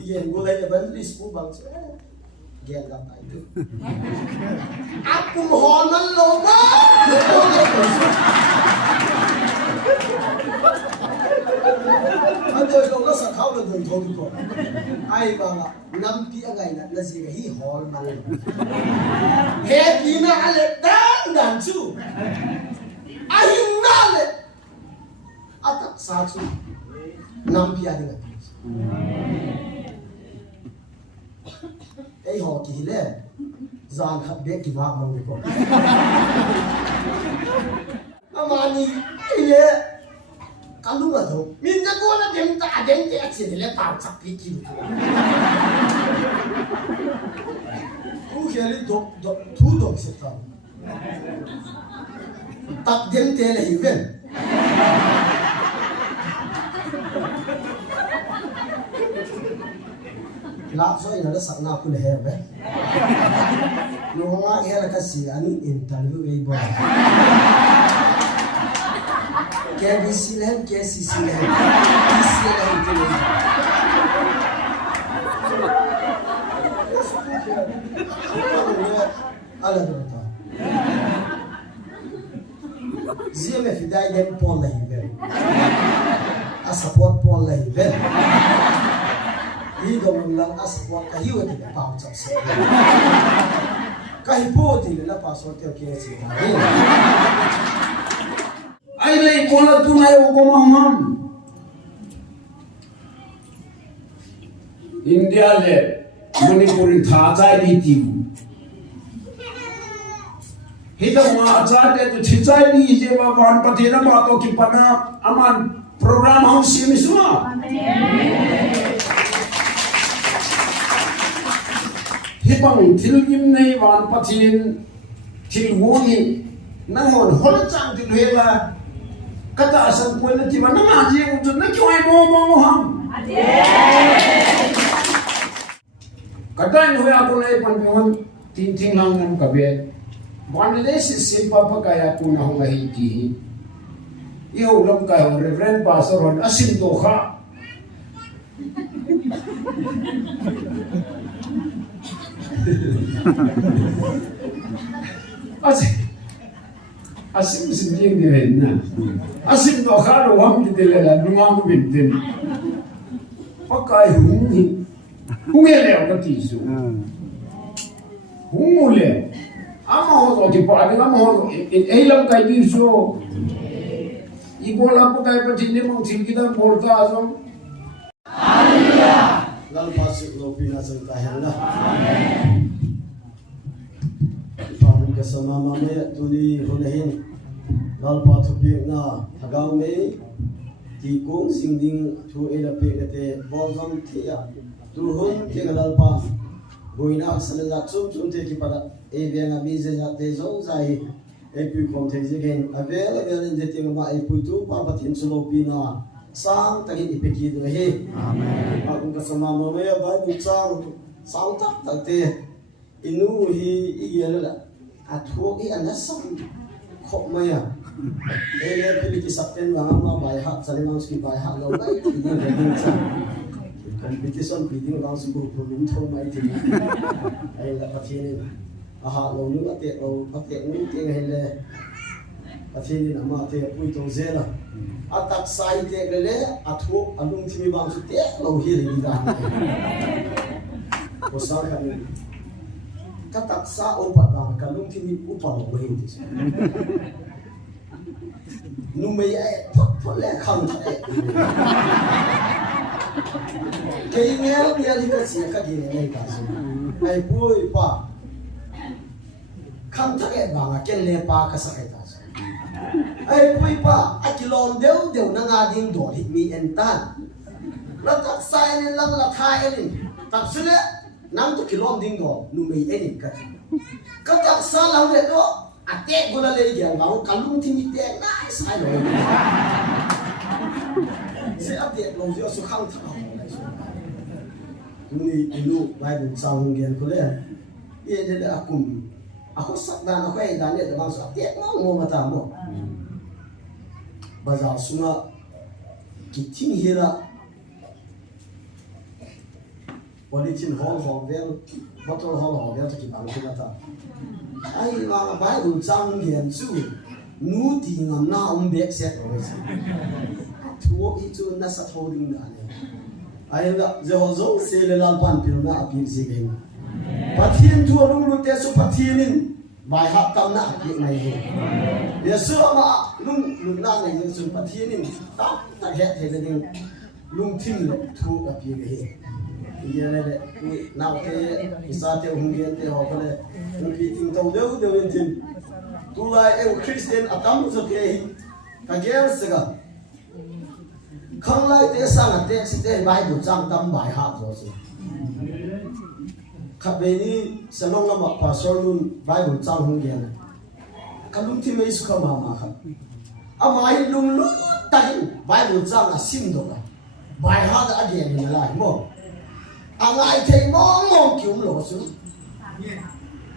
Iya, mulai evangelis pun bangsa. Gian lang tayo. Aku mohonan lo ba? Ano yung nasa kao na doon tawag ko? Ay mga nampi agay na siya hi hall man. Happy na alit dan su. Ahim na alit. Atak sa su. Nampi agay na. Ay ho ki hile. Zan khat be ki ba mang ko. Amani ile kalunga do. Minna ko na dem ta dem te achi le ta chak pi ki. Ku kheli do thu do se ta. Tak dem te le hiven. Lap so ina da sakna ku le he be. No nga he la ka si ani interview e bo. Ke bisilen ke sisilen. Bisilen ke le. Ala do ta. Zia me fidai dem pon la hive. A support pon la hive. Hi dong lang as what ka hiwa ti pa sa sa. Ka hipo ti na pa so ti ke si. Ai lei pola tu nai o ko maham. India le Manipur tha chai di ti. Hidang ma acha te tu chichai ni je ba wan pathena ma to ki pana aman program hong sim suma. Hibang tilgim nei wan pathin tilwoni nangon hol chang til hela kata asal puan ti mana ngaji utun na kyoi mo ham kata ni hoya ko nei pan bion tin tin lang nam ka be Bangladesh se papa kaya ko na ho hi ki i ho lam ka ho reverend pastor hon asin do kha Asim sinjing di na. Asim to kharo wam di delela nungam bintin. Pakai hungi. Hungi le ka tisu. Hungule. Ama ho to ki pa ama ho elam kai di so. Ibola ko kai pa tinne mo thilkida bolta asom. Hallelujah. Lalu pasuk lo pina sa kahela. Amen. Kasama mamaya tuli hunahin lalpa thupi na thagaw me ti kong singding thu ela pe kate bolzam thia turhum ke lalpa boina sanala chum te ki pada e benga mi je ja te zo zai e pu kom the je gen avel je te ma e pu tu pa pathin sulo pina sang tagin ipeki do he amen akung kasama mamaya ba bu chang sang tak te inu hi igela Athuk i anasam khop maya ele piliki sapten wanga ma bai hat salimang ski bai hat lo bai ti ni reading sa competition reading lang su ko lum tho mai ti ai la pathin aha lo nu ate nu te hele pathin ama te pui to zela atak sai te le athuk alung thimi bang su te lo hi ri da ko sa kan katak sa opat lang kalung tini upal lo hin ti nu me ai phot le kham ta ke ngel ya li ka si ka gi nei ka so ai pui pa kham ta e ba ken le pa ka sa ta so ai pui pa a kilom deu na nga ding do hit mi en tan la tak sa en lang la tha en tak sule nam tu kilom ding go nu mei edit ka tak sa lang le ko ate gona le gyal ba kalung thimi te na sai lo se update lo jo su khang tha ni inu bible sang gen ko le ye de akum ako sak dan ako ai dan le bang sa te mo mata mo bazar sunga kitin hira polythene hol vel bottle hol vel taki bang thina ta ai ma Bible chang hian chu nu ti ngam na bek set oi thu i chu na sa thoding na ne ai la zo zo se le lan pan pil na apil si gen pathian thu lung lu te su pathianin bài học tâm nặng việc này để sửa mà lung na này những sự pathianin tao ta hẹn thế nên lung thinh lệ thu gặp việc này giờ này nào thế sa tiêu hùng viên tiêu học này hùng vị tình tàu đâu đều lên thìn tu lại em Christian ở tâm rất thế cái gì sẽ cả không lại thế sang thế sẽ thế bài bút trang tâm bài học rồi khắp bên đi sẽ long làm một pastor luôn bài bút trang hùng viên cái lung thinh mấy số mà khắp à mai lung lung tay bài bút trang là sim đâu bài học đã điền như lại mà à ngài thầy mong kiếm lỗ xuống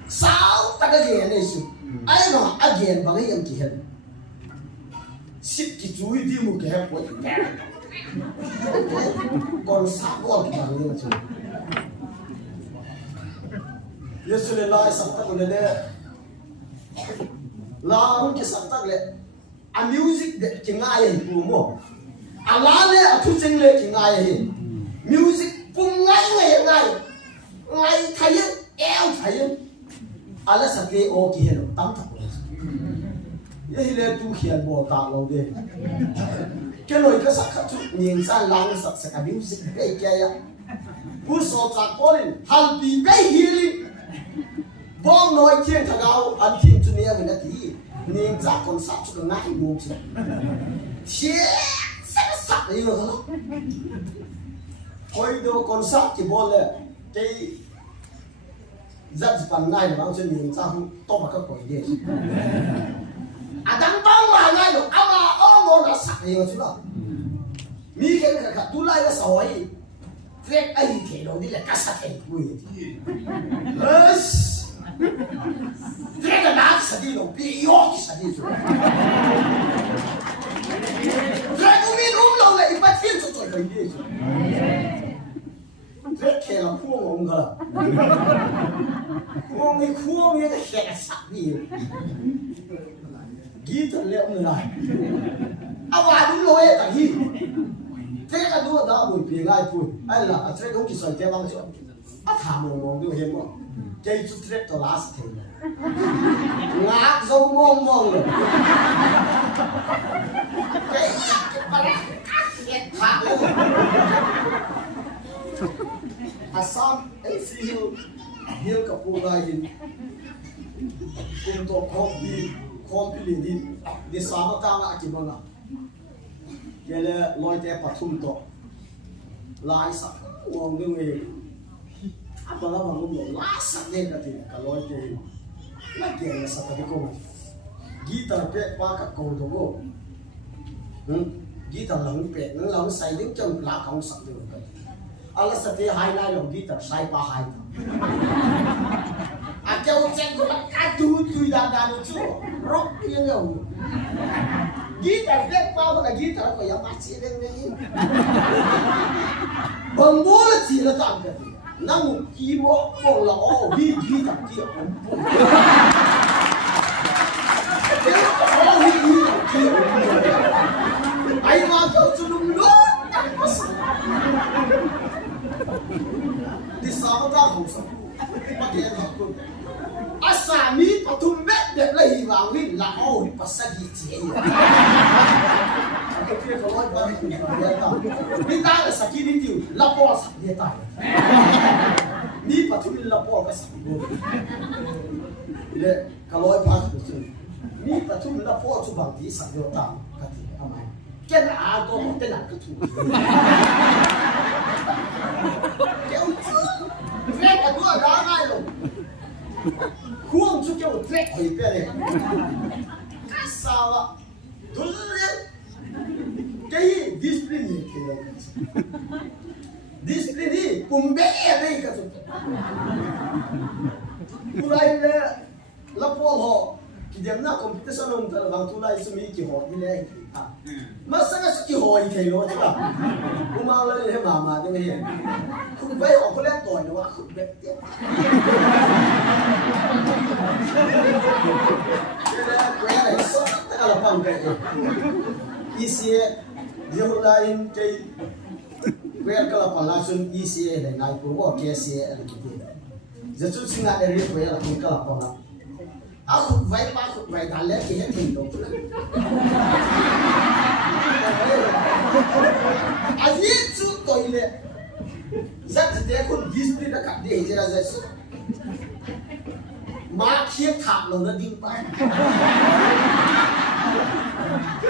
sao ta cái gì này xuống ai mà again bằng cái gì hết shit cái chuối đi một cái hẹp quậy còn sao có cái bằng như vậy Yesu le lai sắc tắc le la cái sắc tắc le a music de cái ngay ấy của mo a la le a thu chinh le cái ngay ấy music cùng ngay thấy eo thấy ala sa ke o ki hello tam thak ye hile tu khian bo ta lo de ke loi ka sak khat chu nin sa lang sak sa ka music be ke ya pu so ta kolin hal bi be hili bom noi thien thagao an thien chu ne ga na ti nin za kon sa chu na hi mo chu che sa ni lo ha koi do kon sa ki bol le ke rất phần này là bao nhiêu tiền sao to mà các cổ gì à đang bao mà này rồi à mà ông ngồi đã sạch gì mà chứ đâu mi cái cả tu lại cái sỏi phép ai thì đâu đi là cá sạch thì vui hết phép là nát sạch đi đâu bị yếu cái sạch đi rồi phép tu mi uống lâu lại bắt thiên cho tôi cái gì phép kể là phu ông cơ khuôn cái khẽ sạch đi ghi thật liệu người này à bà đúng lỗi tại hi thế là đua đó buổi phía ngay phùi ai là thế cũng chỉ sợi theo băng chỗ à thả mồm đưa hiếm mà cây chút thế to last thế ngã dâu mông rồi cái băng khẽ thả à xong ấy siêu hiel ka pula hin kum to khom pili di de sama ta nga ki banga kele loite pathum to lai sa ngong de we apa la bang lo la sa ne ka ti ka loite la ke la sa ta ko guitar pe pa ka ko do go guitar lang pe nang lang sai ding chang la kong sa de ka ala sa te hai lai lo guitar sai pa hai à kêu chuyện của cái tu đàn được chưa rock như nhau guitar viết bao là guitar của nhà bác sĩ đây này bằng bố là chỉ là tạm cái năng một keyboard của lọ vì guitar kia ai mà kêu cho đúng luôn đi sao ta không sao mà kia không asami patum bet đẹp là hy vọng vì là ôi pasal gì thế cái kia có nói bao nhiêu người ta là sakit đi tiêu là bỏ sắc địa tài ni patum là bỏ cái sắc le kalau pas tu ni patum là bỏ tu bằng tí sắc địa tài cái gì amai cái là à tôi không thể làm cái thứ kéo chứ phép ở đua đá ngay rồi khuôn chú kêu phép hồi bên này cái sao ạ đúng đấy cái discipline này kêu discipline đi cùng bé đây cái gì tu lại là phố họ cái điểm nào competition ông ta bằng tu lại số mấy cái họ đi lên mà sao cái cái họ thì thấy rồi chứ không mà lên cái mà thế này không phải họ có lẽ tuổi nó không biết tiếp cái này sót tất cả là bằng cái ICA nhiều là in cái cái là bằng là xuân ICA này này cũng có cái ICA là cái gì giờ chút sinh hoạt để cái là cái là bằng là không phải ba không phải ta lấy cái hết mình đâu anh chú tôi lệ rất là con display đã cắt đi thế là gì mà khi tháp nó đi bay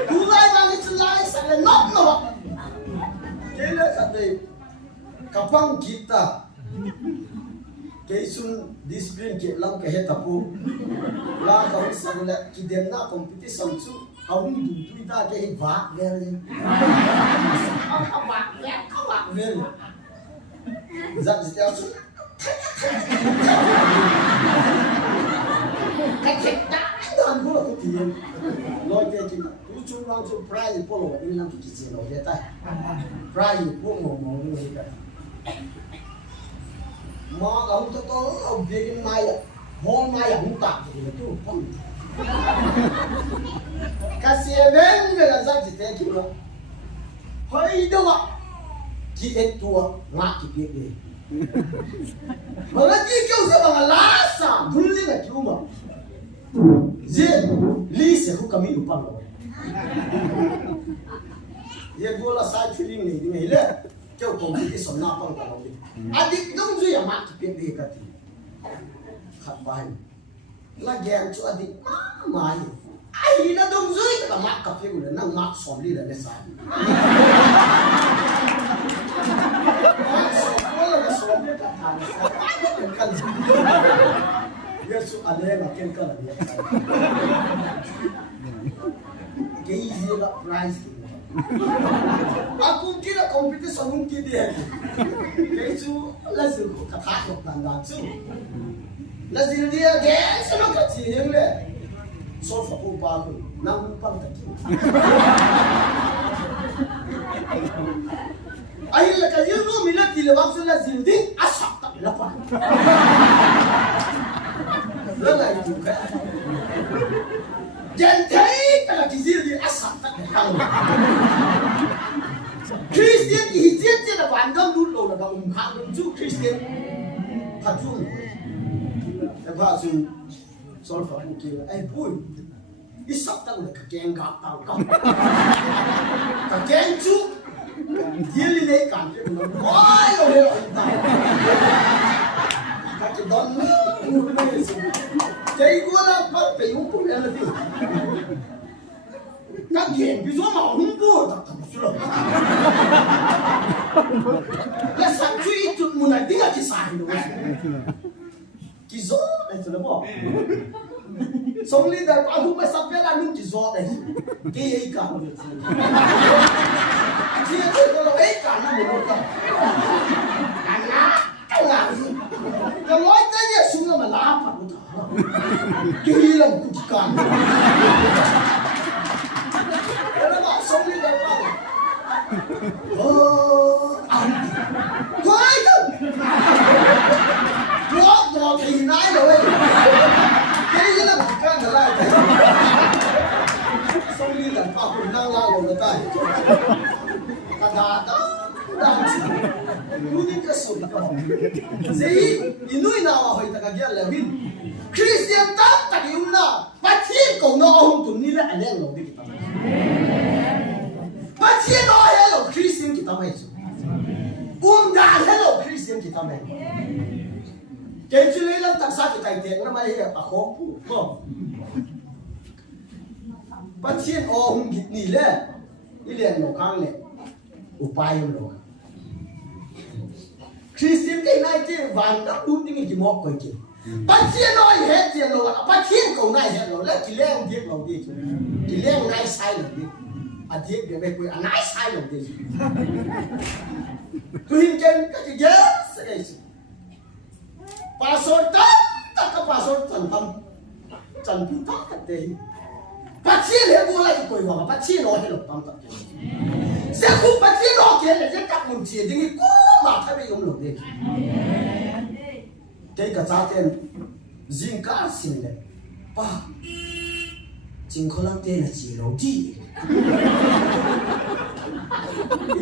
cú lại bằng cái chân lại sẽ là nóc nó cái là cái gì kapang kita cái xuân display cái lăng cái hết tapu là cái sang là cái đêm na competition chú ông đuổi ta cái vác về không vác về giật giật theo chú cái chết đã toàn bộ là cái tiền nói cái gì chú chú lang chú prize polo đi làm cái gì nó vậy ta prize polo mong như vậy mà ông ông về cái mai hôm mai ông tạm thì là chú không cái gì bên người là giật giật theo chú hơi đâu ạ chỉ hết tua ngã chỉ biết đi mà nó chỉ kêu sao bằng lá sa đun lên là chú mà riêng lý sẽ không cầm được bằng rồi riêng vô là sai feeling này thì mấy lẽ kêu công ty cái sonna bằng tao đi à đi đông duy à mà chỉ biết đi cái gì khát bài là ghen cho đi mà ai nó đông duy cái mà cà phê của nó ngắt sòn đi là nó sai Yesu ada makin kalau dia. Keisi lah prize. Aku kira kompetisi mungkin dia. Yesu lazim kata nak tanda tu. Lazim dia ke semua kecil yang le. Soal apa baru, namun pang tak. Akhirnya kalau you milah dilawang sudah zilding asap tak lepas. Lelah itu kan. Jantai kalau zilding asap tak lepas. Kristian hijau je nak bandang dulu nak umhak dulu Kristian hajun. Lepas tu soal apa kira? Boy, isap tak boleh kekeng gak tahu kau. Kekeng tu. Dia ni kan dia bilang, wah, orang tak. Kaki don, jadi gua nak pergi umpuh yang lebih. Kaki bisa mau umpuh tak tahu sudah. Lepas tu itu mulai dia kisah itu. Kisah itu lepas. Songli dah aku sampai lah nung kisah dah. Dia ikan. Dia tu kalau ikan nak buat anak, kalau itu dia semua melapar betul. Gila bukan. Kalau songli dah kau itu, kau thì nãy rồi. Cái gì là bukan lah. Songli dah aku nang lalu betul. Kata dan ini kesal kau. Jadi inui nama hoi tak ajar lewin. Kristian tak iuna. Pasti kau nak orang tu ni lah ada yang kita. Pasti no hello Kristian kita macam. Dah hello Kristian kita macam. Kecuali lang tak sakit kita nama dia aku pun. Pasti orang ni lah. Ini yang lokal le. Upaya lo. Kristian cái này chứ vàng đã đúng những cái mốc coi chứ. Bác sĩ nói hết tiền rồi, bác sĩ cầu này hết rồi, lấy cái leo điếc lâu đi chứ, cái leo này sai rồi đi, à điếc để về quê, à này sai rồi đi. Tôi hình trên cái gì sẽ cái gì. Pastor tak ke pastor Trần Phi Tắc cái đấy. Bác sĩ lấy vô lại quỳ vào, bác sĩ nói hết rồi, tam tak. sẽ không bắt chiến đó kia là sẽ cắt một chia thì cố mà thay vì ông lột đi cái cả cha tiền riêng cả xin đấy ba chính khó lắm tiền là chỉ lâu đi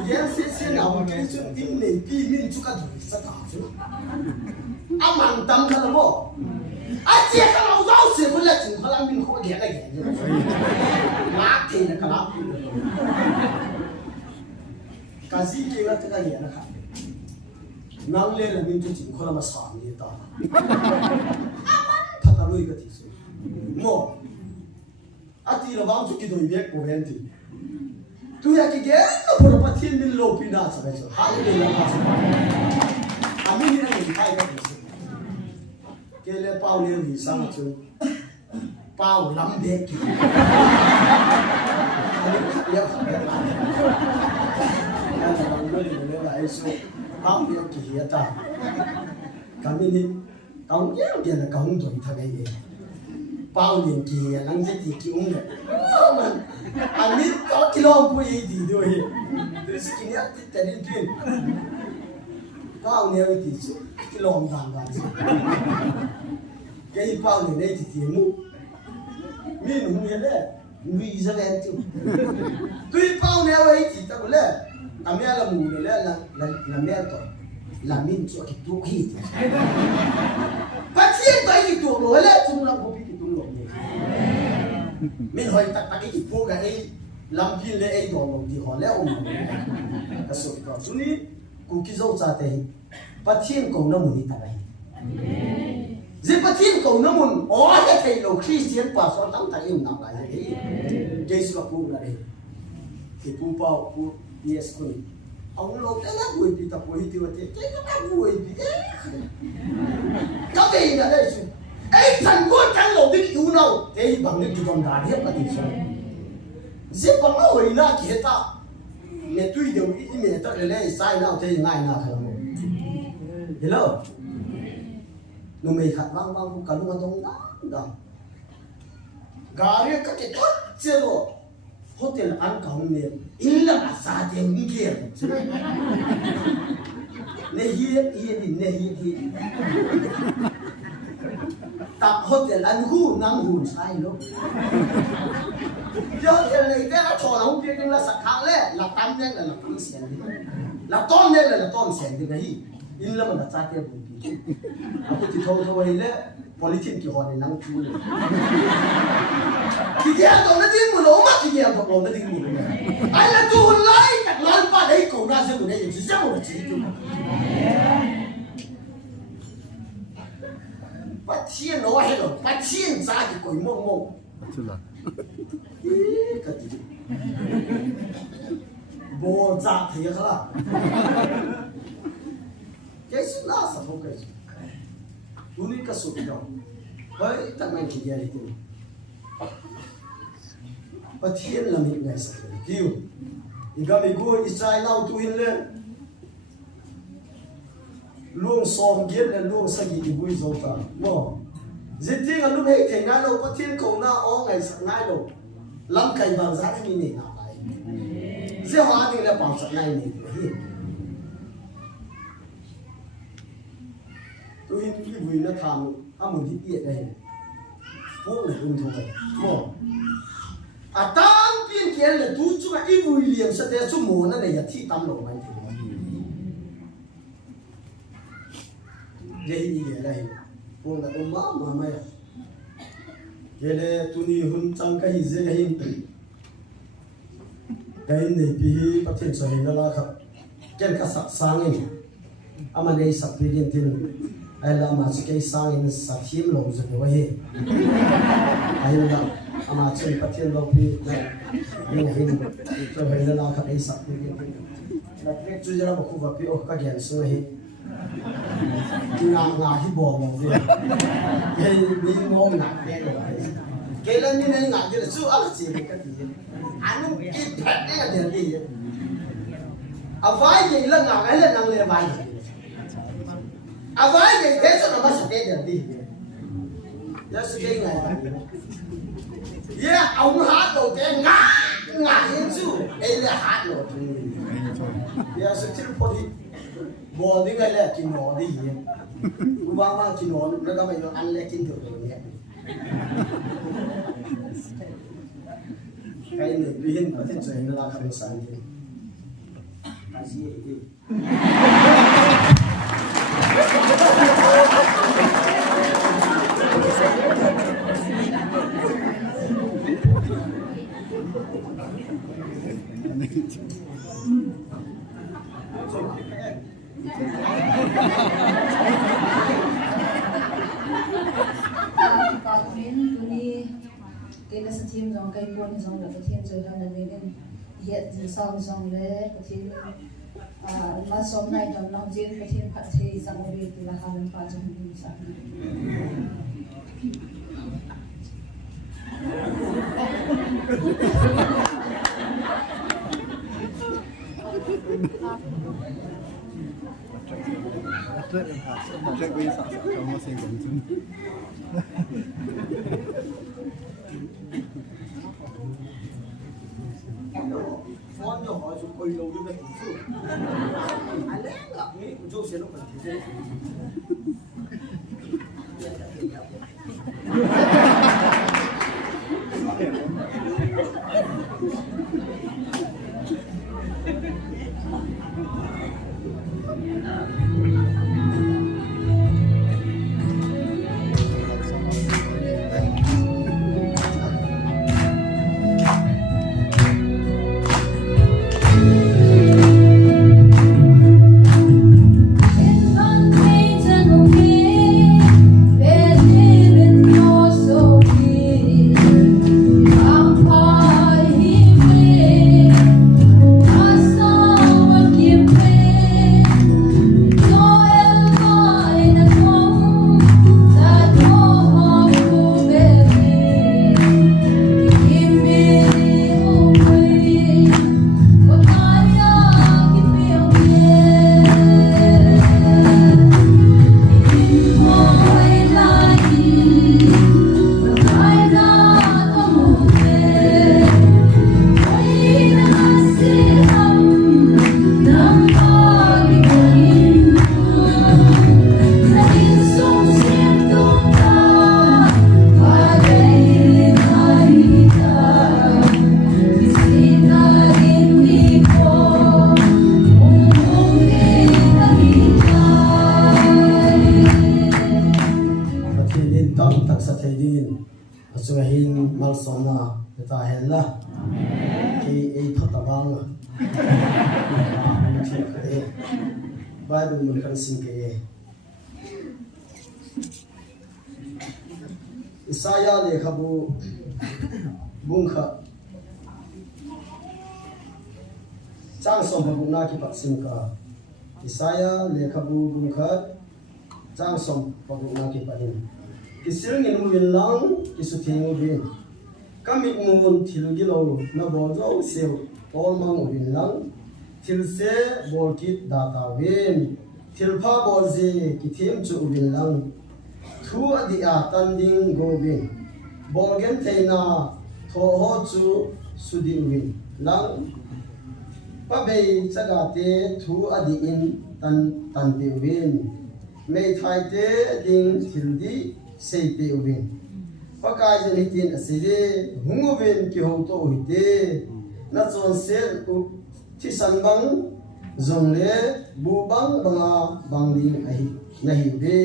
giờ sẽ nào cái chuyện tin này pi min chú cả thôi sao cả chứ à mang tâm thật là bộ à chị cái lâu lâu sẽ phải là chính khó lắm min khó ghét cái ghét ngã thì là cái lắm cái gì kia là cái ghét là khác nang le là min chú chính khó lắm mà sáng đi ta thật là lôi cái gì chứ mo à thì là vắng chú cái đôi biết của em thì tu ya ki ge no por pathin min lo pina sa ba so ha le la ma sa ami ni ni kai ka so ke le pau le ni sa ma chu pau lam de ki ya ka ya ta bang lo le la ai so pau le ki ya ta kami ni kaung ye ge la kaung doi tha ge ye pau le ki ya lang je ti ki ung le anh có kilo của gì thì thôi, tôi sẽ kinh nghiệm thì tên điên chuyên, có ông này thì số kilo vàng vàng, cái bao này đây thì tiền mu, mình không biết đấy, vì sao em chứ, tuy bao này ấy thì ta có lẽ, à mẹ là mù này là mẹ tôi, là mình cho cái thuốc hít, bác sĩ tôi cái thuốc rồi đấy, chúng nó không biết cái thuốc rồi mình hỏi tất cả cái gì phố cái làm pin lệ ấy đồ thì họ lẽ ông cái số đó cho nên cũng cái dấu cha thế bắt thiên cầu nó muốn đi ta đây dễ bắt thiên cầu nó muốn cái thầy đầu khi chiến qua số tăng thầy ông nào lại thế cái số phụ là đây thì phụ bao phụ yes con ông lâu cái là vui bị tập vui thì vậy cái nó vui bị cái gì là đây ấy thành quân thằng lột đi cứu nào thế bằng cái chuyện đàn hết là gì sao dễ bằng nó hồi na kia ta mẹ tuy điều ý mẹ ta lại sai nào thế ngay nào thằng một hello nó mày khát vang vang cũng cả lúc mà đông đó gà riêng các cái tốt chưa rồi hotel ăn còng nè in là sao thế không kia nè hiền hiền tập hotel ăn hu nang hu sai luôn giờ hotel này cái là thò không biết nhưng là sạch hàng lẽ là tam nên là tam sen là ton nên là ton sen thì cái in là mình đã trả tiền bù phí à tôi chỉ thâu thâu ấy lẽ politician thì họ này năng chú này thì cái đó nó tiếng một lỗ mắt thì cái đó nó tiếng một ai là tu lấy các lan pa đấy cổ ra xem một cái gì chỉ xem một chỉ chung bắt thiên nói hết rồi bắt thiên ra thì còi mông mông cái gì bộ giặc thì cái là cái gì là sao không cái gì tôi nghĩ cái số đó với tất nhiên cái gì đấy bắt thiên là mình ngày sau kêu thì các mình coi Israel nào tu hin lên luông xóm kiến là luông sang gì vui dâu ta, mo, dịch thì cái lúc ấy thì ngay lâu bắt thiên cầu na ó ngày sáng ngay lâu, lắm cái bằng giá thì mình nào lại, dễ hóa thì là bảo sẵn này này, tôi cái vui nó tham, muốn đi biệt đây, phố này không thôi, mo, à tam biên kia là tu chú cái vui liền sẽ để chú muốn nó này là thi tam lộ này. Jadi ini lah, pun tak umam mama ya. Jadi tuni huncang kahi zekahi, kahi ni pihi patin sohin la kap, ken kasak sangin, aman dei sapilin tin, ay la masuk kahi sangin sakim lo zek wahi, ay la ama cen patin lo pi, ini hin, sohin la kap ay sapilin tin, nak tu jala buku bapi oh kagian sohin. Ngà hi bò mà gì cái đi ngon ngà cái rồi cái lên như này ngà cái là chưa ăn gì cái gì anh không kịp thật cái là gì à vai gì là ngà cái là năng lên vai à vai gì thế sao nó sẽ cái gì nó sẽ cái này yeah ông hát rồi cái ngà ngà như chứ đây là hát rồi ya sẽ chịu phô đi bò đi ngay là kinh nó đi gì cũng mang kinh nó cái mày nó ăn lẹ kinh được rồi nhé cái này vì hiện có thể chơi nó là không sáng đi cái gì vậy cái là sự thiên dòng cây buôn dòng là cái thiên trời ra là nên hiện gì sau dòng lẽ cái thiên mà sống này trong lòng riêng cái thiên phát thì dòng về từ là hàng pha trong hình dạng Check với sao không có xây dựng chung. phone nhỏ hỏi chúng quay lâu như vậy chứ ai lẽ gặp nghĩ của chỗ sẽ nó còn thế malsona ta hella ki thota bang Bible mun kan sing ke Isaiah le khabu bungkha chang som bu na ki pat sing ka Isaiah le khabu bungkha chang som bu na ki patin kisirng in mun lang kisuthingu bin kamik mun thilgilo na bozo sel tolmang bin lang thilse bolkit data win thilpha bolje kithem chu bin lang thu adia tanding go bin bolgen theina thoho chu sudi win lang pabe chagate thu adi in tan te win mei thai te ding thildi sei te win pakai jeni tin aside hungu win ki ho to hite na chon sel u thi san bang zong le bu bang banga bangling ahi nahi be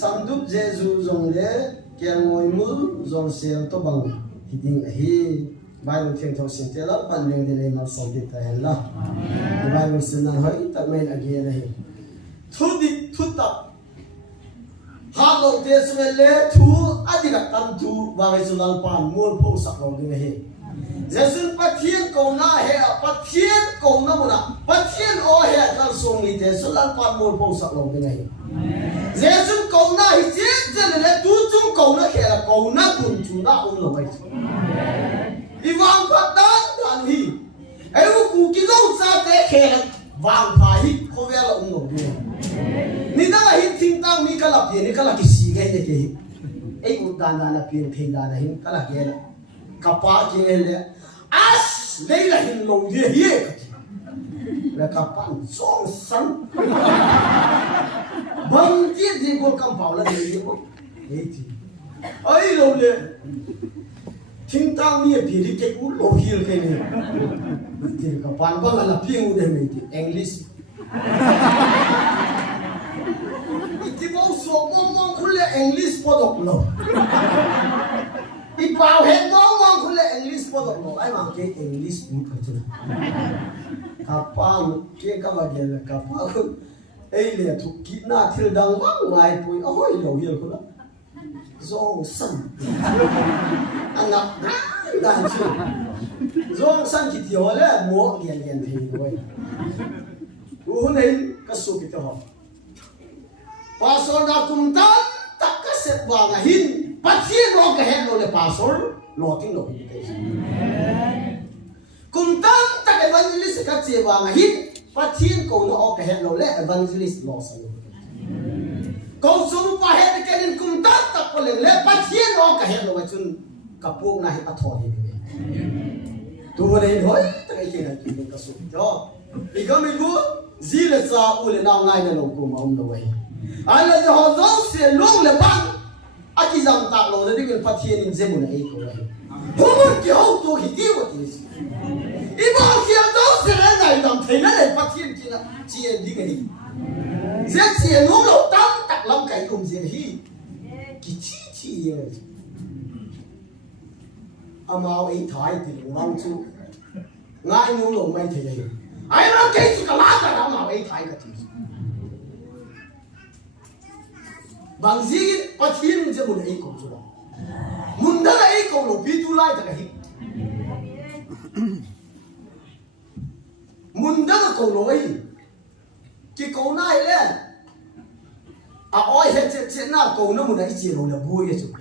samdup jesu zong le kelngoi mul zong sel to bang hiding ahi Bible thing tho sin te la pan leng de le ma som ti ta la Bible sin na hoi tak men again ahi thudi thuta Halo desmele tu adiga tantu wage sulal pan mul pho sak lo ni he Jesun pathian ko na he pathian ko na muna pathian o he kal song ni te sulal pan mul pho sak lo ni he Jesun ko na hi chen le tu chung ko na he la ko na kun chu na un lo mai Iwang patan dan hi ai ku ki lo sa te he wang pha hi ko ve la un lo ni ni na hin thing tang mi kala pi ni kala ki si ge ne ke ei u dan dan la pi thing dan hin kala ke la ka pa ki le as leila hin lo ye ye là cả bạn song sắn bằng tiết gì của cầm bảo là gì không ấy thì ấy lâu lệ thinh tang mi bị đi cái cú lô hill cái này thì cả bạn bằng là phiên udah mình thì English itu mau ngomong kuliah English podok lo. Ipau head ngomong kuliah English podok lo. Ai mang ke English ni kerja. Kapang ke kabagian lah kapang. Le tu kita til dang wang ngai pui. Ahoi lo hiel kula. Zong san. Anak dan si. Zong san kita wala mo lian thi boy. Uhunai kasu kita ho. Pasal dah kumtan tak kaset wang hin patien lo ke hen lo le pasal lo ting lo kumtan tak evangelist ka che wang hin patien ko lo ke hen lo le evangelist lo sa lo ko sum pa het ke nin kumtan tak ko le patien lo ke hen lo wa chun kapuk na hi athor hi tu wo nei hoi tak ai ke na ki ka su jo igami go zile sa u le na ngai na lo ko ma lo wai ai là họ dấu xe luôn là băng ai chỉ rằng tạc lộ để cái phát hiện in demo này có vậy không muốn kiểu tôi thì tiêu vậy ít bao nhiêu dấu xe này làm thấy nó để phát hiện kia chia đi cái gì dễ chia nó lộ tám tạc lắm cái cùng gì hi cái chi vậy amao ấy thái thì long chu ngại nó lộ mấy thế này ai nói cái gì cả lá cả đó mà ấy thái cái gì bằng gì bắt hiên chứ muốn ấy cũng chưa muốn đó là ấy cũng là ví dụ lại cái muốn đó là cũng là ấy cái câu này đấy oi hết chết nào câu nó muốn ấy chỉ là vui chứ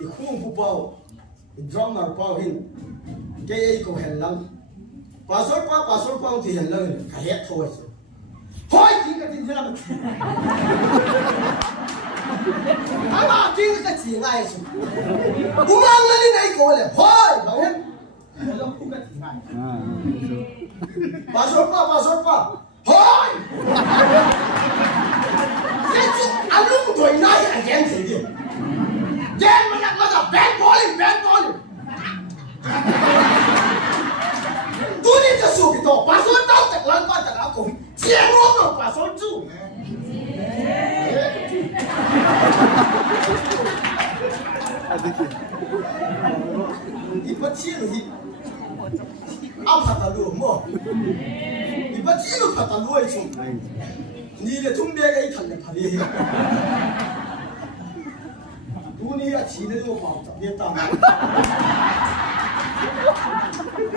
cái khung phụ bao drummer bao hin cái ấy cũng hèn lắm pasal pa thì hiện lên cả hết thôi thôi chỉ cái gì làm anh bảo chỉ cái gì ngay chứ cũng mang lên đây coi là thôi bảo em nó cũng cái gì ngay pasal pa thôi cái chú anh lúc tuổi này anh em gì đi em mà là bad boy tôi đi cho số cái tổ bà số tao chắc lăn qua chắc áo cổ chia luôn rồi bà số chú đi bắt chia rồi đi áo thật là luôn mà đi bắt chia rồi thật là luôn chứ đi để thung bia cái thằng này phải đi tôi đi là chỉ để tôi bảo tập biết tao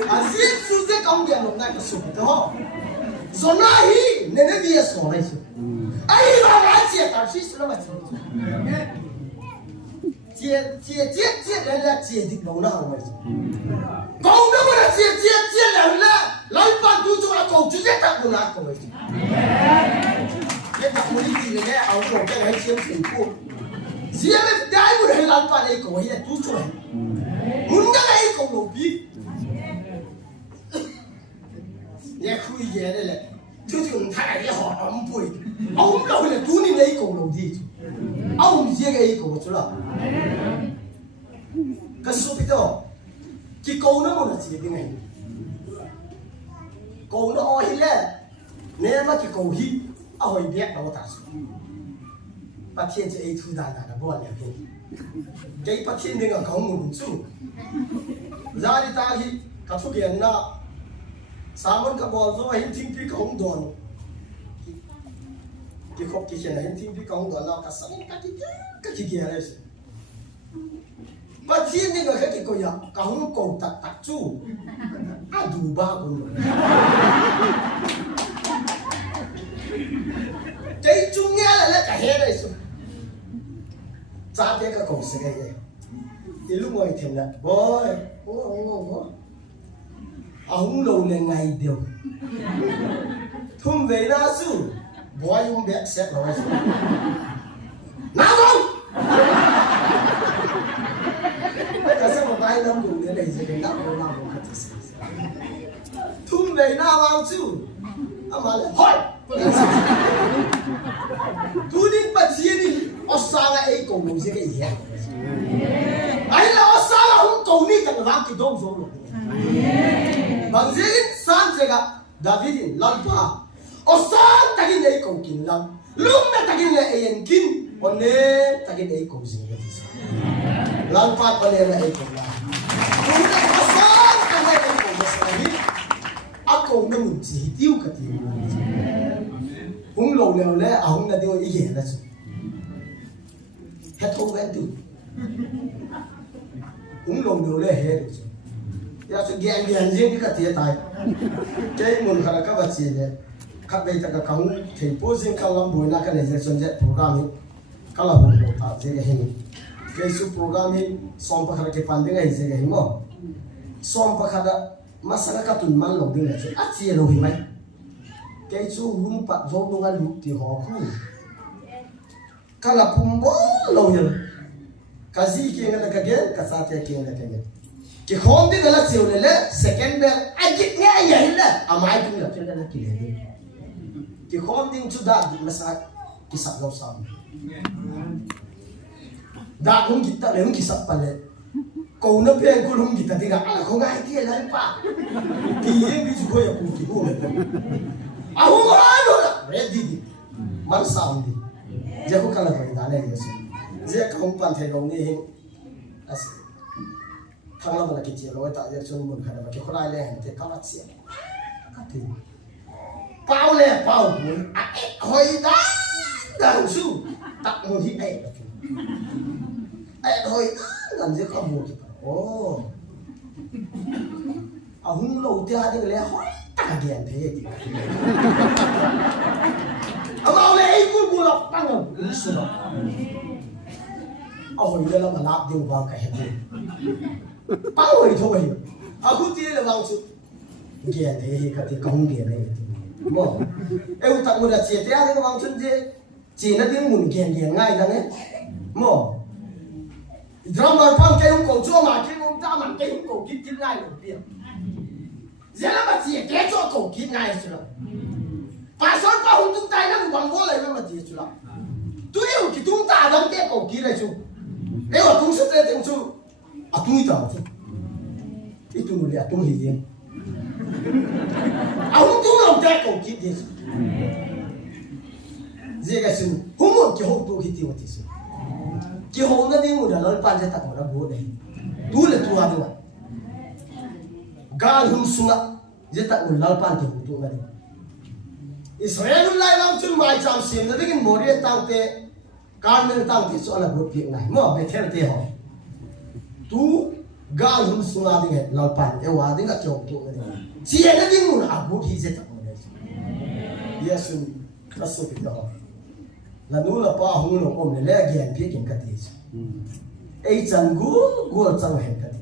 Aziz suze kaum dia nong ngai kasu to. Zona hi nene dia so nai su. Ai ba ga chia ta si su ma chi. Chia la chia dik lo na ho mai. Kaum na ma chia la lai pan tu chu a ko chu je ta ko na ko mai. Ye ta mo ni ti ne au ko ke hai sim sin ko. Zia me dai bu hai lan pa nei ko hi tu chu. Mun da ai ko lo bi. Nhớ khui về đây là chú thường thay cái họ ấm bụi ông đâu là chú đi lấy cổ đầu đi ông giết cái cổ chú là cái số biết đâu cái câu nó một là gì cái này câu nó oi lên nếu mà cái câu hi oi biết đâu ta bắt thiên sẽ ấy thu đà là bao nhiêu cái bắt thiên đừng ở không một chú ra đi ta hi cả số tiền nó Saman ka bol zo hin ting pi kong don ki khop ki chen hin ting pi kong don la ka sang ka ki ge le se ba thiên ni ga ka ki ko ya ka hong ko tak chu a du ba ko cái chung nghe là cả hết đây rồi cha cái cái cổ sẽ cái gì thì lúc ngồi thèm là boy ông ông lâu này ngày điều thum về ra su boy ông bé xếp rồi nào không ai năm cùng đến đây sẽ cái năm của năm của khách sẽ thun về na vào chú mà lại hỏi thu đi bắt gì đi ở sang ấy cùng mình sẽ cái gì ấy là ở sang không cùng đi chẳng làm cái đông rồi bằng gì sang sẽ gặp David làm pa ở sang ta cái này cùng kinh làm lúc này ta cái này anh kinh còn nè ta cái này cùng gì vậy làm pa còn nè là ấy cùng làm lúc này ở sang ta cái này cùng gì ako na mun chỉ tiêu cái gì cũng lâu lâu lẽ ông là điều ý nghĩa là gì hết thâu quen tu cũng lâu lâu lẽ hết rồi ya sự ghen ghen riêng cái gì tại cái muốn khai các vật gì này các bây giờ các ông thầy bố riêng các làm buổi na cái này sẽ chuẩn bị program ấy các làm buổi ta sẽ cái hình cái số program ấy xong bắt cái funding ấy sẽ cái hình mà xong bắt cái masyarakat tun man lo ding le a chi lo hi mai ke chu hun pa zo no ngal lu ti ho ku kala pumbo lo yin kazi ke ngala ka gen ka sa te ke ngala ka gen ki khom di ngala chi le le second bell a jit ne ya hi la a mai ku la te ngala ki le ki khom ding chu da di masa ki sa lo sa da hun ki ta le hun ki sa pa le cô nó biết cô không gì ta thì gặp không ai kia lấy pa thì em bị chú ya cũng kiểu này à không có ai đâu ready đi mang sound đi giờ cũng khá là phải đá này rồi giờ không pan thấy lòng này as thằng nào mà cái chuyện rồi tại giờ chúng mình khá là cái khoai lên thì các bạn xem các thứ bao lẹ bao muốn hồi đó đằng su tặng một hít ấy hồi đó làm gì có một ồ ông lâu tia đi lấy hỏi ta ghen thế gì ông bảo lấy cũng mua lọc tăng rồi cũng sửa hồi đó là mà nạp điều vào cái hết bao hồi thôi ông tia là vào sự ghen thế cái công ghen này mà em tặng một là chia tia thì vào chân gì chỉ là tiếng muốn ghen ngay đó đấy mà drama pang cái ông cổ chúa mà cái ông ta mà cái ông cổ kít kít ngay đầu tiên, giờ nó mà chỉ cái cho cổ kít ngay chứ, bà nói bà không tung tay nó bằng vô lại nó mà chỉ chứ là, tôi yêu cái tung ta đâm cái cổ kít này chứ, nếu mà tung sức lên thì ông chú, à tung ít tao chứ, ít tung người à tung gì vậy, à không tung lòng cái cổ kít gì, giờ cái sự không muốn cái hộp tung kít gì mà thì sự cái hôm đó đi mua là lối pan sẽ tặng một đám bố đấy, tu là tu hạt rồi, gan hung sung á, sẽ tặng một lối pan thì hung tu ngay. Israel hôm nay làm chung mai chăm xem nó cái mồi đấy tăng thế, gan mình tăng thì số là bố kiện này, mà về theo thế họ, tu gan hung sung á đi nghe lối pan, em話啲cái chỗ tu ngay, chỉ là đi mua là bố thì sẽ tặng một đấy, Yesu nó số cái đó. là nu là pa hung lo om le again phi kin ka ti ei chan gu chang hen ka ti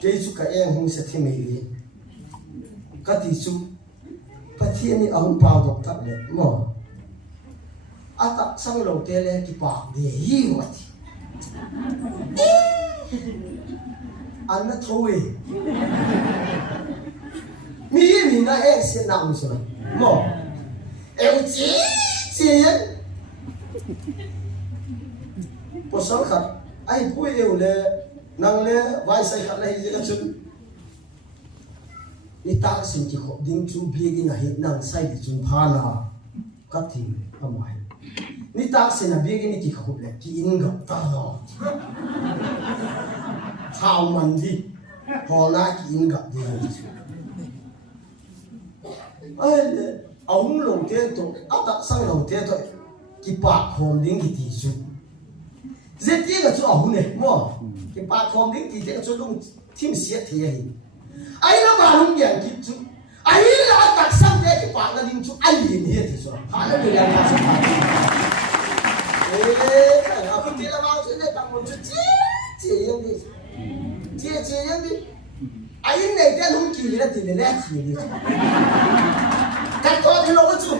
ke chu ka em hung se thi me ka ti chu pathian ni ahun pa dok tak le mo atak sang lo te le ki pa de hi wa ti an na thoi mi na e se na mu so mo eu chi chuyện bố sống khát ai bố yêu lệ năng lệ vai say khát này gì cái chuyện đi ta xin chỉ học đinh chú bia đi na hết năng say thì chúng phá na cắt thì không phải đi ta xin là bia cái chỉ học lệ chỉ in gặp ta đó hào man đi họ na chỉ in gặp đi ai ông lồng tiền thôi, áo tắc sang lồng tiền thôi, cái bạc hòm đến cái tỷ số, rất tiếc là chỗ ông này, mua cái bạc hòm đến cái tỷ số luôn thêm xét thế này, ai nó mà không nhận cái chỗ, ai là tắc sang cái bạc là đến chỗ ai liền hết thì sao, hắn là người làm sao phải, cái nào không biết là bao nhiêu tặng một chút chế như đi, ai này cái không chịu là thì để chỉ đi. Cách thôi thì lâu chứ,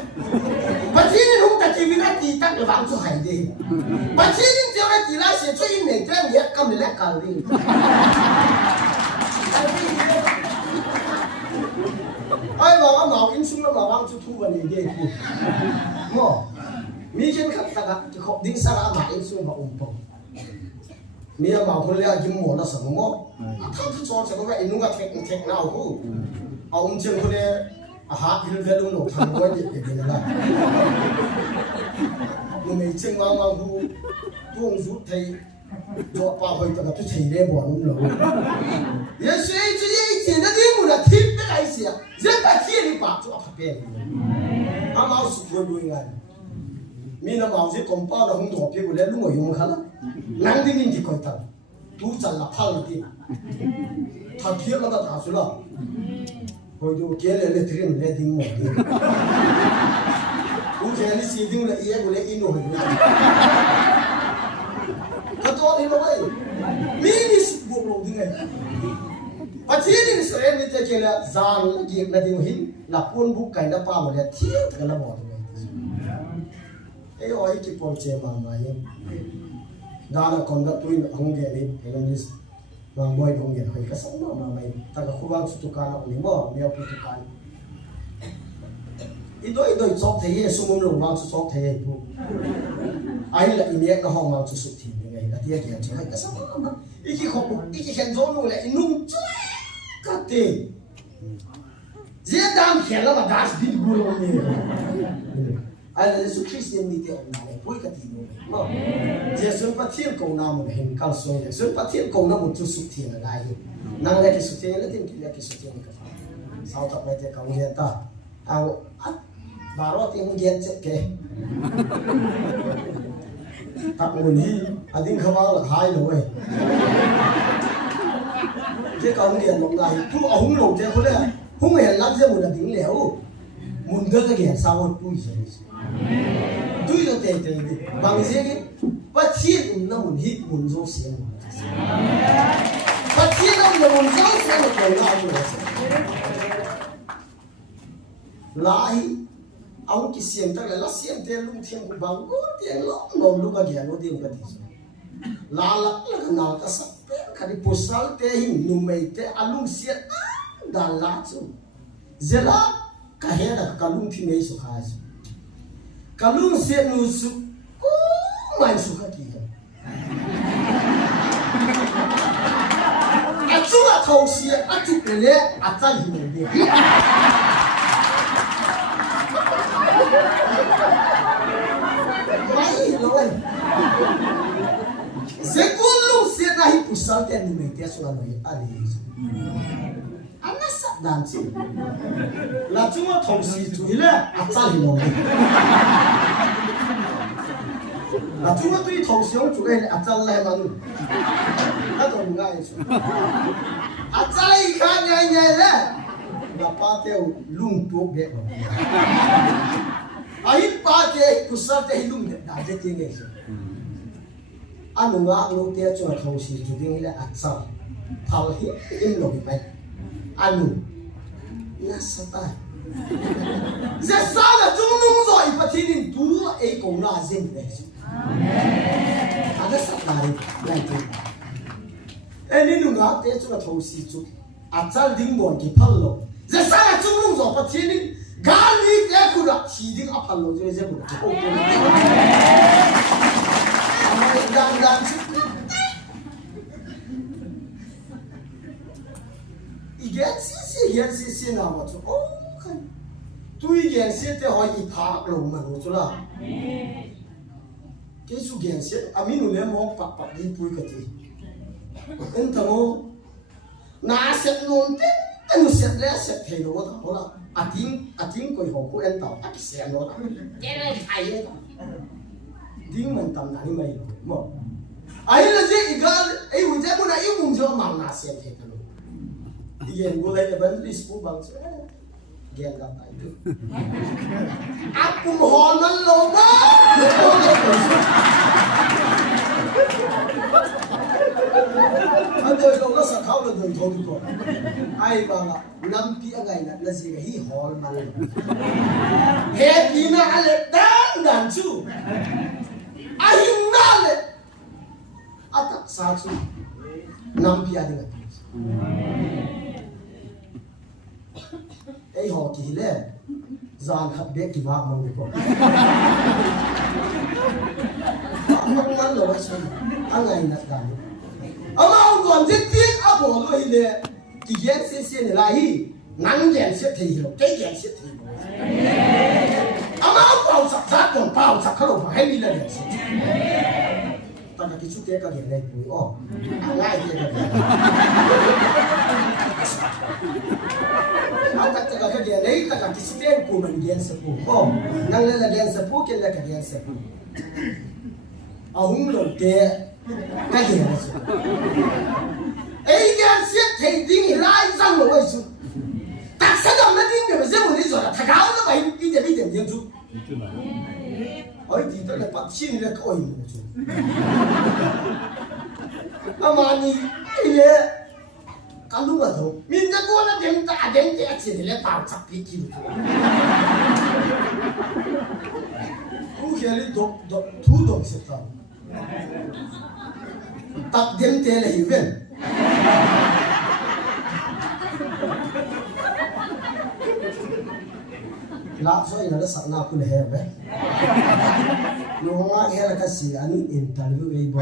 bắt thiên nên không ta chỉ vì nó chỉ tăng được vắng cho hải đi bác thiên nên theo nó chỉ là sẽ cho in này trang nhẹ cầm để lấy cả đi ai bảo ông bảo in sung nó bảo vắng cho thu vào này đi ngô mi trên khắp tất cả chỉ học đinh sa mà in sung bảo bông mi bảoคนเลยกินหมดแล้วสมมติถ้าทุกคนจะต้องไปอินุ่งกับเทคนาคู่เอาอุ้มเชิงคนเลยอาหารที่เราลุงหนูทำไว้เด็กๆนั่นแหละลุงไม่เชิงวางคู่วงสุดไทย做八回这个就起来不弄了，也是这一天的题目的题不来写，人把题里把做他变的，俺毛是做对的，มีน้ำเอาสิกรมป้าเราคงถอดเพียงแล้วลุงไม่ยอมขันละนั่งดิ้งที่คอยทำดูจันละพังที่ถ้าเพียงแล้วก็ถาสุละคอยดูเกลือเลยทรีมเลยดิ้งหมดเลยดูแค่นี้สีดิ้งเลยเอี้ยกูเลยอินโนเลยก็ตัวนี้เลยมีนี่สุดบุกลงดิ้งเลยปัจจัยนี้สระนี่จะเจริญจางเกี่ยวกับดิ้งหินหลับวนบุกไก่น้ำปลาหมดเลยเที่ยวกันละหมดเลยไอ้อ้อยที่ปล่อยเจ็บมาไหมดาราคนละตัวนี้ห้องเดียร์นี่เห็นไหมบางบ่อยห้องเดียร์ให้ก็สั่งมาไหมแต่ก็คุณวางสุดการเอาหนิบ่ไม่เอาพิจารณาอีโดยชอบเที่ยวสมมุติเราวางสุดชอบเที่ยวปุ๊บไอ้ละอีเนี้ยก็ห้องวางสุดที่ยังไงละเที่ยวเที่ยวให้ก็สั่งมาอีกขบอีกเขียนโจนู่นแหละอีนุ่งจุ๊กกัดเตะเจ้าดำเขียนแล้วมาดัชบินบุลงเนี่ยอะไรสุขคริสเตียนนี่เดียวนั่นเองพูดกันทีนู้นมั้งเจ้าส่วนประเทศกูน้ำมันเห็นการส่งเจ้าส่วนประเทศกูน้ำมันจุดสุดที่อะไรนั่งเล็กสุดที่แล้วที่นี่เล็กสุดที่นี่ก็ฟังสาวทับไปเจ้าเขาเรียนตาเอาบาร์โรที่มึงเรียนเจ๊เก๋ตักมุนฮีอันนี้เขาว่าหายเลยเจ้าเขาเรียนลงได้ทุกเอาหุ่นลงเจ้าเขาเลยหุ่นเห็นรับเจ้ามุนดิ้งเหลวมุนเดินก็เห็นสาวตุ้ยใช่ไหมตุ้ยเราเตะเตะบางทีก็ว่าเที่ยงนั่นมุนฮิตมุนโจเสียงว่าเที่ยงนั่นมุนโจเสียงเราเล่าเลยหลายเอากี่เสียงตั้งแต่ละเสียงเตะลุงเทียงบางก็เตะล้อมล้อมลูกก็เกี่ยนโน้ตเดียวกันที่สุดลาลักแล้วก็นาก็สับเตะคดีพุสัลเตะหินนุ่มไม่เตะอาลุงเสียดาลาจูเจล่าkahera kalung thimei su khas kalung se nu su ko mai su kha ki achu a thau si achu le a chal hi ne mai loi se kulung se na hi pusal te ni me te su na noi ali anasa danci la cuma thongsi tu ile atal hi long la cuma tu thongsi ong tu ile atal lai man ta dong ngai su atal hi kha nyai nyai le la pa te lung tu be ba ai pa te kusal te hi lung de da je ti nge su anu nga lu te chu thongsi tu ding ile atal thal hi im lo bi pai anu nasata ze sala tunung zo ipatinin tu e ko na zin be ada sapari lai tu eni nu nga te chu thau si chu achal ding bon ki phallo ze sala tunung zo patinin gali te ku da thi ding a phallo je je bu ko ko dan dan igen si na ma chu o khan tu igen si te hoi I phak lo ma lo chu la ke chu gen si aminu le mo pak pak di pui ka ti en ta mo na set non te anu set le set the lo ta ho la ating ko ho ko en ta a ki se no ta ke le thai ye ding man tam na ni mai mo ai la je igal ai hu je mo na I mum jo ma na set the ta lo igen gulai evangelis po bang gian gặp tại được áp cùng hònมันลงนะanh tôi không có sợ khâu là người thôi rồi ai bảo là năm kia ngày là gì cái hòn mà hết gì mà anh lại đá đàn chú ai na lệ atak sa chú nam pia đi ấy họ kỳ lệ gian khắp biết kỳ vọng mong được không ăn rồi sao ăn ngày nát đàn ông còn giết tiếng áp bộ rồi lệ kỳ ghét xe này là hi nắng ghét sẽ thì rồi cái ghét sẽ thì ông bảo sắp sát còn bảo sắp khá đâu phải mi là ghét ta cái chút cái ghét này bùi ô lại cái ghét ta cái ghét này ta cái chút cái của mình ghét sập ô năng lên là ghét sập cái là cái ghét sập ông luôn cái ghét ấy ghét sẽ thì tiếng lại sang rồi vậy ta sẽ làm cái tiếng mà riêng một lý do là thằng áo nó phải đi điểm riêng chú ấy thì tôi là bắt xin là coi một chú mà ni cái này cái lúc mà thôi mình đã có là điểm ta điểm cái gì để bảo chấp cái gì cũng khi ấy thu độc sẽ tao tập điểm thế là hiểu không lát rồi nó sẵn nào cũng hẹp đấy, nó nghe là cái gì anh interview cái bộ,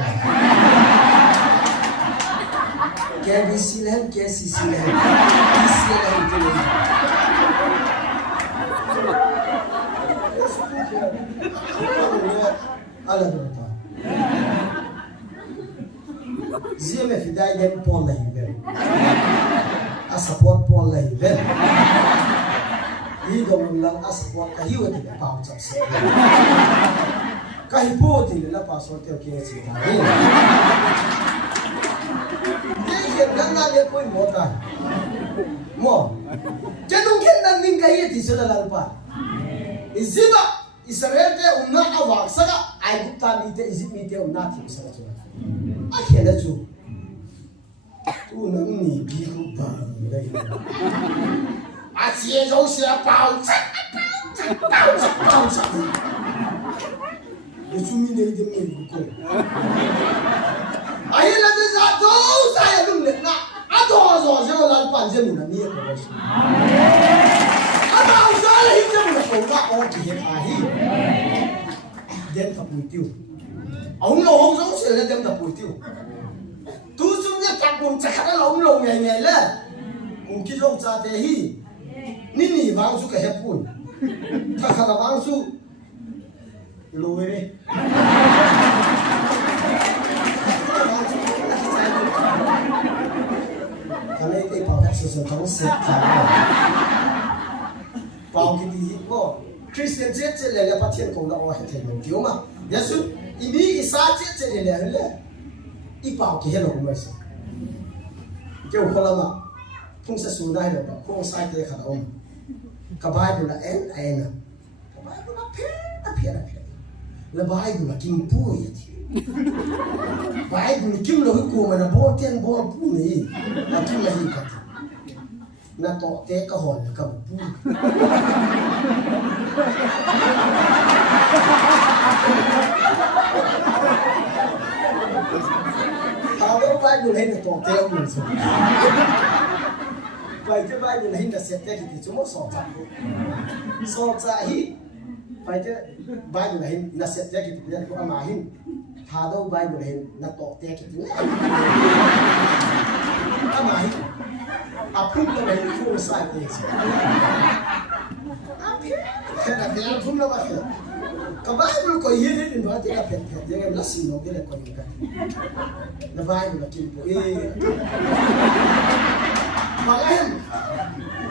cái BC lên, cái CC lên, BC lên cái này, ala đâu ta, riêng về phía đại đem Paul này về, support Paul này về. Đi đồng lòng support cái hiu thì là bảo chấp sự cái hiu thì là bảo support theo kia chỉ là cái hiện đang là cái કોઈ một cái một cái nông dân đang ninh cái thì sẽ là làm gì Israel Israel cái umna awak saka ai cũng ta đi cái Egypt đi cái umna thì sẽ là gì ai hiện là chú tu nâng nhị bi cũng bằng đây à chế dấu sẽ bảo chắc để chúng mình đi mình cũng ai là cái gì đó sai đúng lệ na à rồi sẽ là bản chất mình là nhiều cái gì à đâu sai là hình như mình là cổ cái hiện ai đến tập buổi tiêu ông lô ông giống sẽ là đến tập buổi tiêu tu chúng ta tập buổi chắc là ông lô ngày ngày lên cũng kia giống cha thế hi nini vang su cái hẹp phun, thà khá là vang su lùi đi, cái này cái bảo hẹp sự sống sạch thà, bảo cái gì có Christian chết chết là bắt thiên cầu đạo hay thành mình thiếu mà, Giêsu ini Isa chết chết là ít bảo cái hết rồi mà sao, kiểu khó lắm mà, không sẽ xuống đây được, không sai cái khả ông. Cái Bible là en cái Bible là phiền là Bible là kim bùi Bible kim là cái cua mà là bó tiền bó bùi này là kim là gì cả là tọt té cái hòn là cái bùi tao cái Bible hay là tọt té ông rồi vậy cái Bible là hình là xét cái thì chúng nó sọ chặt hi vậy cái Bible là hình là xét cái thì có ama hình thà đâu Bible là hình là tọt cái thì ama hình apun là hình không sai cái gì cái là cái apun là vậy cái Bible có gì hết nên nói cái là phèn cái là xin nó cái là có những cái là Bible là kim bùi mà em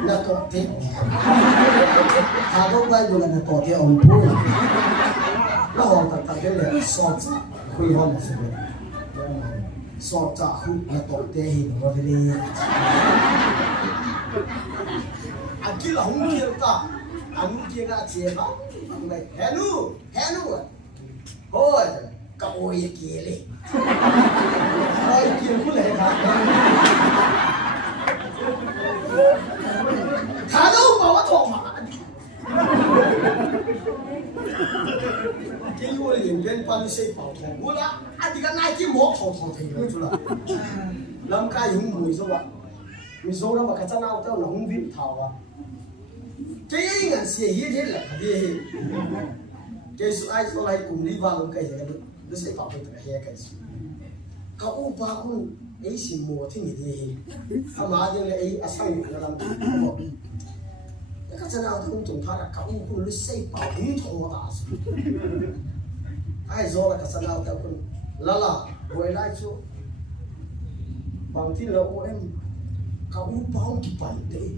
là tọt té thà đâu Bible là tọt té ông bùi nó hoàn toàn cái là sọ chặt khui hòn là gì sọ chặt khui là tọt té hình nó về đi anh kia là không kia ta anh kia là chế bao này henu thôi cái ôi kia đi ôi kia cũng lệ thà đâu mà bắt thọ mà lâm ca hùng mùi rồi ạ mình số đó mà cái chân nào tao nó không vip thảo à cái ngàn xe hiết hết là cái gì cái số ai số này cùng đi vào cái gì nó sẽ bảo vệ cái cái gì cậu u ba con ấy xin mua thì gì đi mà nhưng lại ấy sang nó làm cái chân nào cũng trồng thà là cậu u con nó sẽ bảo vệ thua ta ai rồi là cái chân nào tao con là với lại số bằng thì lâu em cậu bao cái bản đấy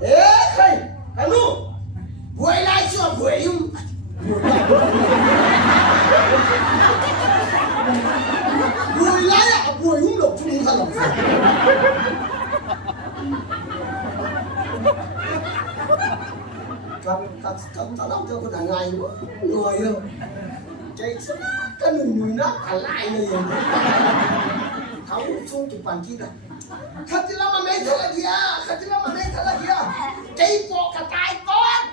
ê khai cái nu với lại số với em với lại à với em lộc chung thằng lộc cắm đâu cho con thằng ngày nữa người đâu cái người nó cả lại này kamu chung tu panti dah. Katila mama itu lagi ya, katila mama itu lagi ya. Keipo katai kon.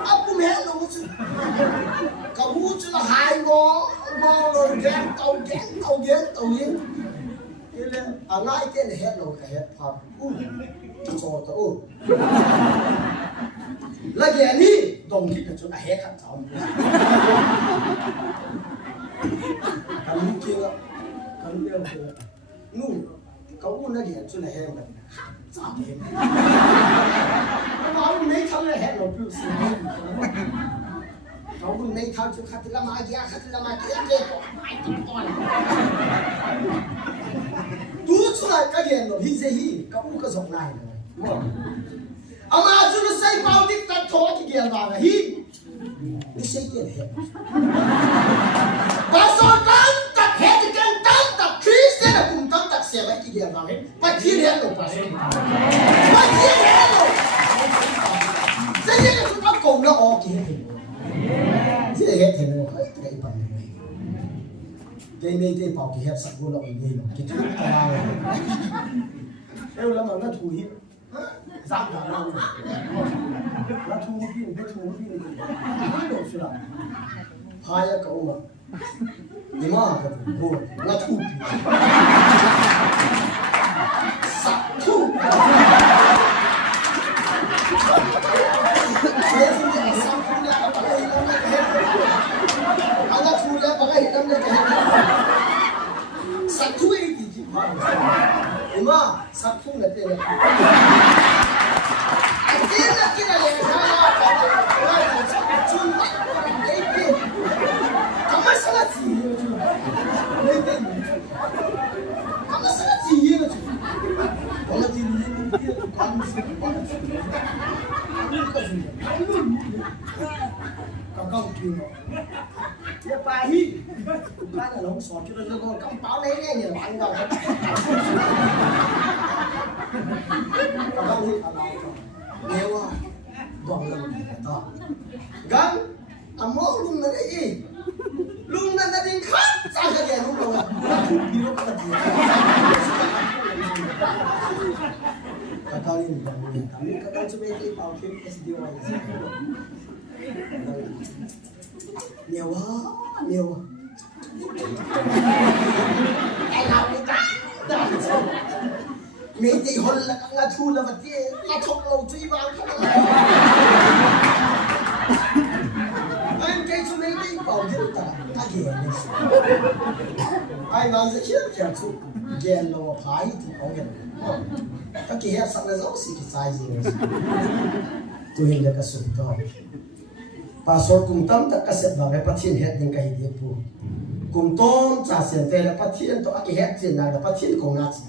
Aku melo musuh. Kamu cuma hai mau lo gen tau gen. Ile angai ten head lo ka head pap. Cho to. Lagi ni dong kita cuma hekat tahu. Kamu kira nu kau lagi cuma hekat. Sampai. Kau ni thằng này hekat lo plus. Kau ni thằng cuma khát lama dia ke kok. Tu cuma kagian lo hizehi kau ke zong nai. Ama chú nó xây bao tích tắt thó thì kìa vào là hi nó xây tiền hết và sau tám tắt hết thì kênh tám tắt khí sẽ là cùng tám tắt xe vậy thì kìa vào hết bắt thiên hết rồi bắt thiên hết rồi thế nên là chúng ta cùng nó ô kìa thế hết thì nó hết cái phần này cái này cái bảo kìa hết sạch vô lộn đi rồi cái thứ ta rồi em làm nó thù hiếp giảm cả lâu là thu phim cái đồ sửa hai cậu mà nhưng mà cái đồ là thu sạch thu cái gì vậy sạch thu là cái gì đó anh là thu là cái gì đó sạch thu gì chứ nhưng mà sạch thu là thế này kita lihat cuma itu kamu salah sih kamu salah sih kalau tidak kamu kamu kêu ya pahi cái là nó sọt cho nó con cắm báo lấy nghe nhiều bạn đâu kamu nếu vòng lần to gan amo lung na đấy lung na din khác sao cái gì lung đâu đi nó có gì cái tao đi vòng lần kami cái tao chụp cái bao phim SDY nhiều ai làm cái ta mình thì hôn là ngã thu là vật gì ngã thọc lầu truy vào không anh cái chú mấy đi bảo thiết ta ta ghẻ ai nói rất chết kẻ chú ghẻ lầu phái thì có ghẻ các kẻ hết sẵn là rõ xì cái sai gì rồi tôi hình là cái sụp to pastor cùng tâm tất cả sẽ vào cái phát hiện hết những cái địa phương cùng tôn trả tiền về là phát hiện to cái hết tiền này là phát hiện cùng ngã chỉ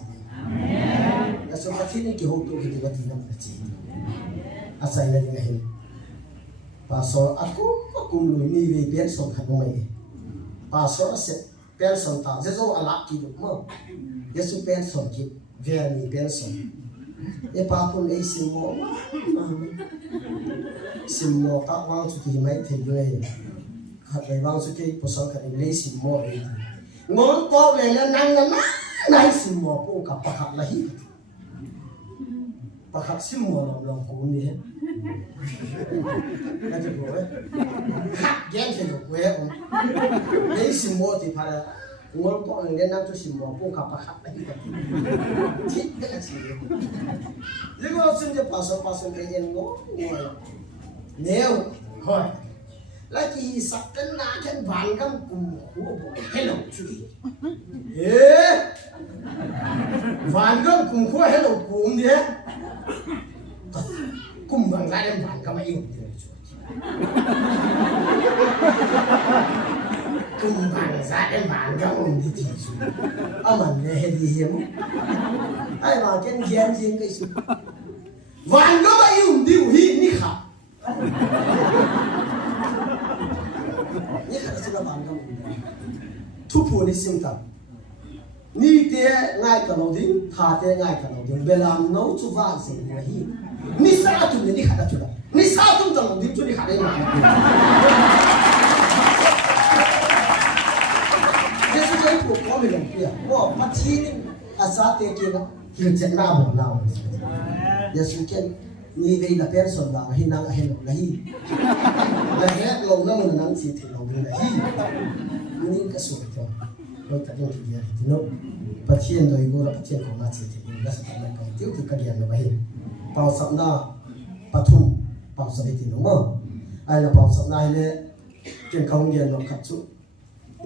là số phát hiện cái hộp tôi thì cái gì làm gì asai là những cái pastor aku cùng lùi đi về biển sông khát mày pastor sẽ biển sông ta sẽ zo alak kí được mà Yesu biển sông kí về ni biển sông e papun ei simmo ta wang su ki mai the le khat le wang su ki posal khat le simmo ei ngol po le le nang na nai simmo po ka pakhat la hi pakhat simmo lo ko ni 那就不会，眼前就不会哦。你什么地方的？我帮人家做什么？不卡不卡的一个，听那个词。如果真的把手给人我，没有，嗨，那其实跟那天晚上cùng của hello chú ế vạn găng cùng của hello cùng đi cùng bằng ra đem vạn găng mà yêu cùng bằng ra đem vạn găng đi thì mình này thì hiếm ai mà cái gen riêng cái sự vạn găng mà yêu đi hít đi khảo ni khá là bạn không thu phụ ni sim ta ni te ngay cả đầu tiên thà te ngay cả đầu tiên về làm nấu chu vang gì mà hi ni sao tu ni khá là chu ni sao tu tao đầu tiên chu ni khá là mà Yesu cái cuộc có mình làm kia wow bắt chi asa te kia hiện chân na bộ nào Yesu cái ni đây là person là hi nang hi là hi là hết lâu năm mình nang chỉ thì lâu là hi ni cái số cho rồi ta đi thì nó bắt hiện rồi go là bắt hiện của nó chỉ thì nó sẽ thành cái tiêu thì cái điện nó vậy bao sắp na bắt thùng bao sắp thì nó mà ai là bao sắp này này cái công điện nó khắc chú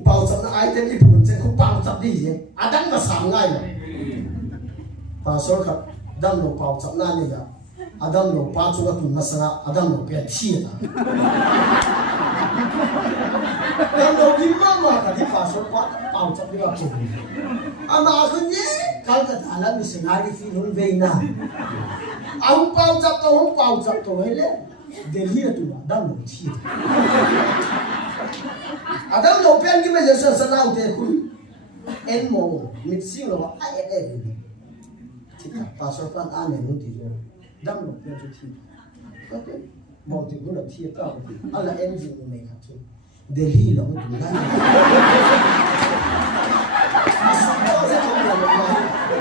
bao sắp nó ai tên đi buồn sẽ không bao sắp đi gì đang là sáng ngay rồi bao số khắc đang nó bao sắp này này Adam lo pacu aku masalah Adam lo pia tia. Adam lo gimana tadi pasal pau cap dia tu. Ama aku ni kalau kata alam misionari film veina. Aku pau cap tu hele. Delhi tu Adam lo tia. Adam lo pia ni macam senau dia kun. Enmo mixing lo ai. Kita pasal pan ane nanti tu. Đâm lục lên cho thi, có cái một thì cũng là thi cao, anh là em gì người này học chứ, Delhi là một người này,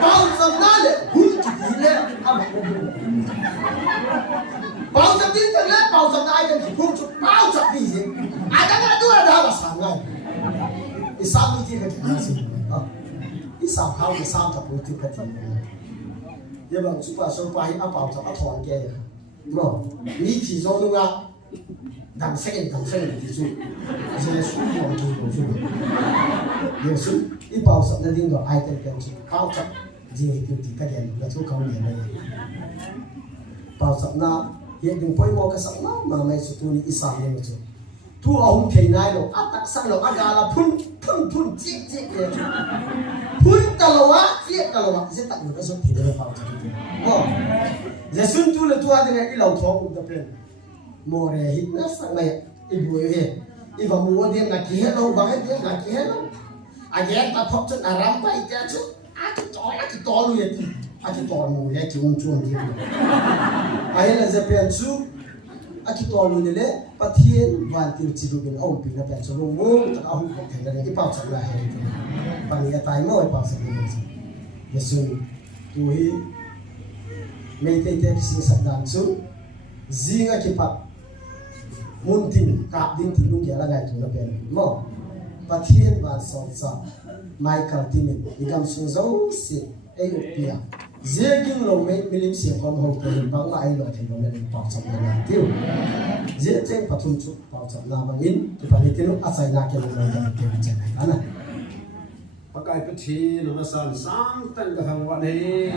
bao giờ nói là hút chỉ lên, anh là một người, bao giờ tin tưởng lên, bao giờ ai cũng chỉ hút chút, bao giờ gì gì, ai đang là đua là sáng ngày, cái sao như thế cái gì, cái sao không cái sao tập cái cái gì. Dia bang supaya apa apa thon ke no ni chỉ do nu ga dam sen ti su je su mo ki ko su ye su I bao sab na ding do ai ten pen su bao sab ji ki ti ka den na su kaung ne ne bao sab na ye ding poi mo ka sab na ma mai su tu ni isam ne su tu ahum thei nai lo atak sang lo aga la phun chik ye phun talawa chiek talawa je tak no so thi de bao sab giờ xuân tu là tu ăn cái cái lẩu thọ cũng tập lên mùa này hít nát sang này đi buổi về đi vào mùa đêm là kia đâu vào hết đêm là kia đâu anh em ta phật chân à ram bay cha chứ cái to luôn cái to mùa này chỉ uống chuông đi ai là giờ bên chú cái to luôn đấy bắt thiên và tiêu chỉ được bên ông bên là bên số luôn mua tất cả ông không thể là cái bao sập lại hay và người ta nói bao sập này giờ xuân tuổi mấy cái sinh sản đàn xuống riêng cái pháp muốn tin cáp tin thì lúc kia là ngày chúng ta bên mà và thiên và sầu sa Michael tin thì cầm xuống dấu xịt Ethiopia riêng những lồng mấy milim xiên con hậu tiền bằng lại rồi thì nó lên bảo sập là tiêu riêng trên phát thùng chụp bảo sập là bằng in thì phải tin lúc asai na cái lồng này cái chuyện này anh pakai peti nama san sang tan kahang wani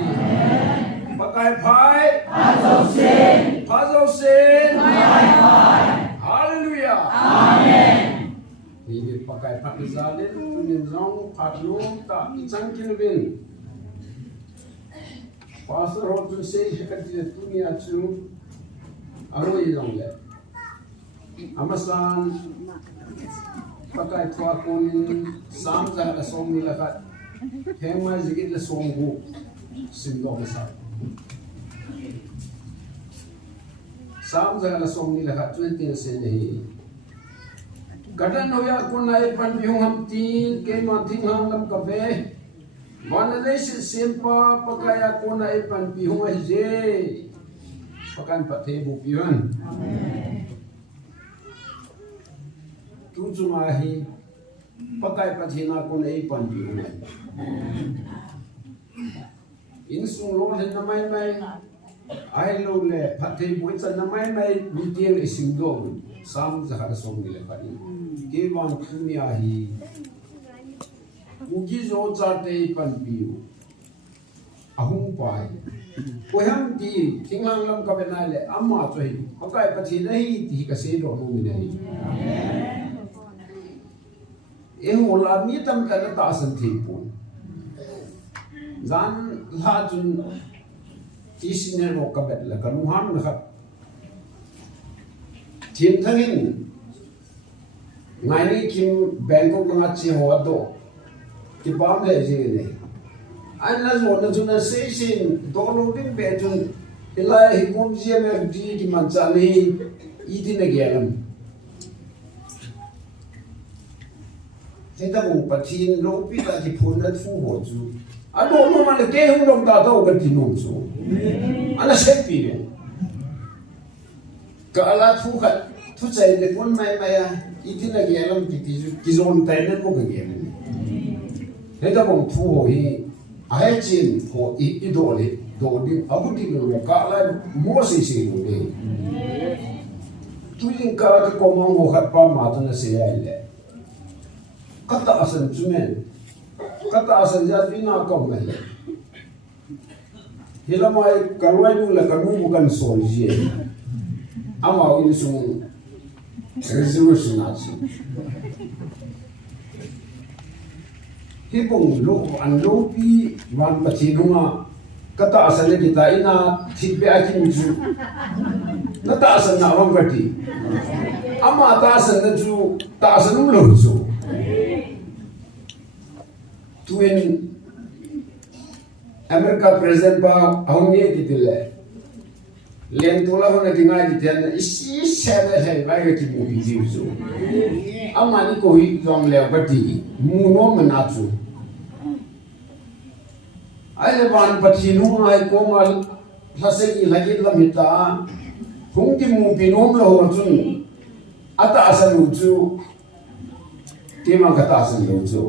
pakai phai phazau sin hallelujah amen ini pakai phat zalin tunin zong phat lu ta ichang kilvin pastor ho tu se hakati tunia chu aroi zong le amasan pakai tua kun sam za la som ni la khat hema zigit la som gu sim do sa sam za la som ni la khat tuen tin se nei gadan hoya kun nai pan bi hum tin ke ma thing hang lam ka ve Bangladesh simpa pakai kun nai pan bi hum je pakan pathe bu pion tu chunga hi pakai pathina ko nei pan pi ngai in sung lo le na mai mai ai lo le pathe bu chan na mai mai mi tiel isim do sam za ha song le pa ni ke wan khumia hi ugi zo cha te pan pi ahung pai ko ham ti thinglang lam ka benai le amma choi pakai pathi nei ti ka se do mu nei ho la mi tam ka ta san thi pu zan la chun ti sin ro ka bet la ka nu ham na khat thiên thangin ngai ni kim bangkok nga chi ho do ki pam le ji ne an la zo na chuna se sin do lo ding be chun ilai hi pum ji me di ki man cha ni I ti na gelam thế ta cũng bắt tin lâu bị ta chỉ phun đất phù hộ chú, anh đâu mà là cái hôm đông ta đâu cái tin nông chú, anh là xét bị đấy, cái là phù khát, thu chạy để con mày à, ít tin là cái làm cái zone tay nên có cái gì, thế ta cũng phù hộ hi, ai chín hộ ít đồ đi, à cũng tin được cái là mua gì rồi đấy, tuy nhiên cái công năng hộ khát pa mà tôi nói sẽ ai kata asan cuman kata asan jadi nak kau meh hilamai kalwai nu la kanu bukan solje ama ini sung resolution aja hipung lu an lopi wan pacinunga kata asan kita ina tipe akin ju nata asan na wang kati ama ta asan na ju ta asan lu ju tuin Amerika present pa ahunge kitile len tola hona dinga jiten isi sebe hai vai ki mu bi ju amani ko hi jong le bati mu no manatu ai le ban pati nu ai ko mal hase ki lagi lamita hung ki mu bi nom lo chun ata asan chu tema kata asan lo chu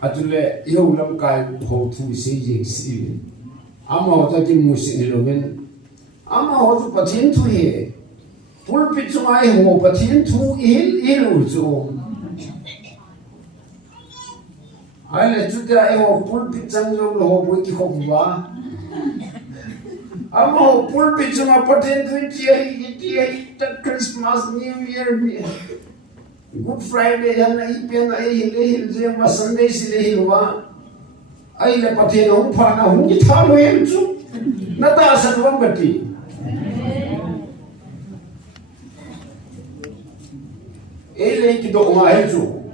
atule yêu lam kai ho thu se je si ama ho ta ki musi ni lo ben ama ho tu pathin thu he pul pi chu ai ho pathin thu il u chu ai le chu ta ai ho pul pi chang lo ho bu ki ho ba ama ho pul pi chu ma pathin thu ti ta Christmas New Year Good Friday yan na ipian ay hilihil siya mas Sunday silihil wa ay napatin ang panahon italo yan su nataasan wang gati ele kido umahin su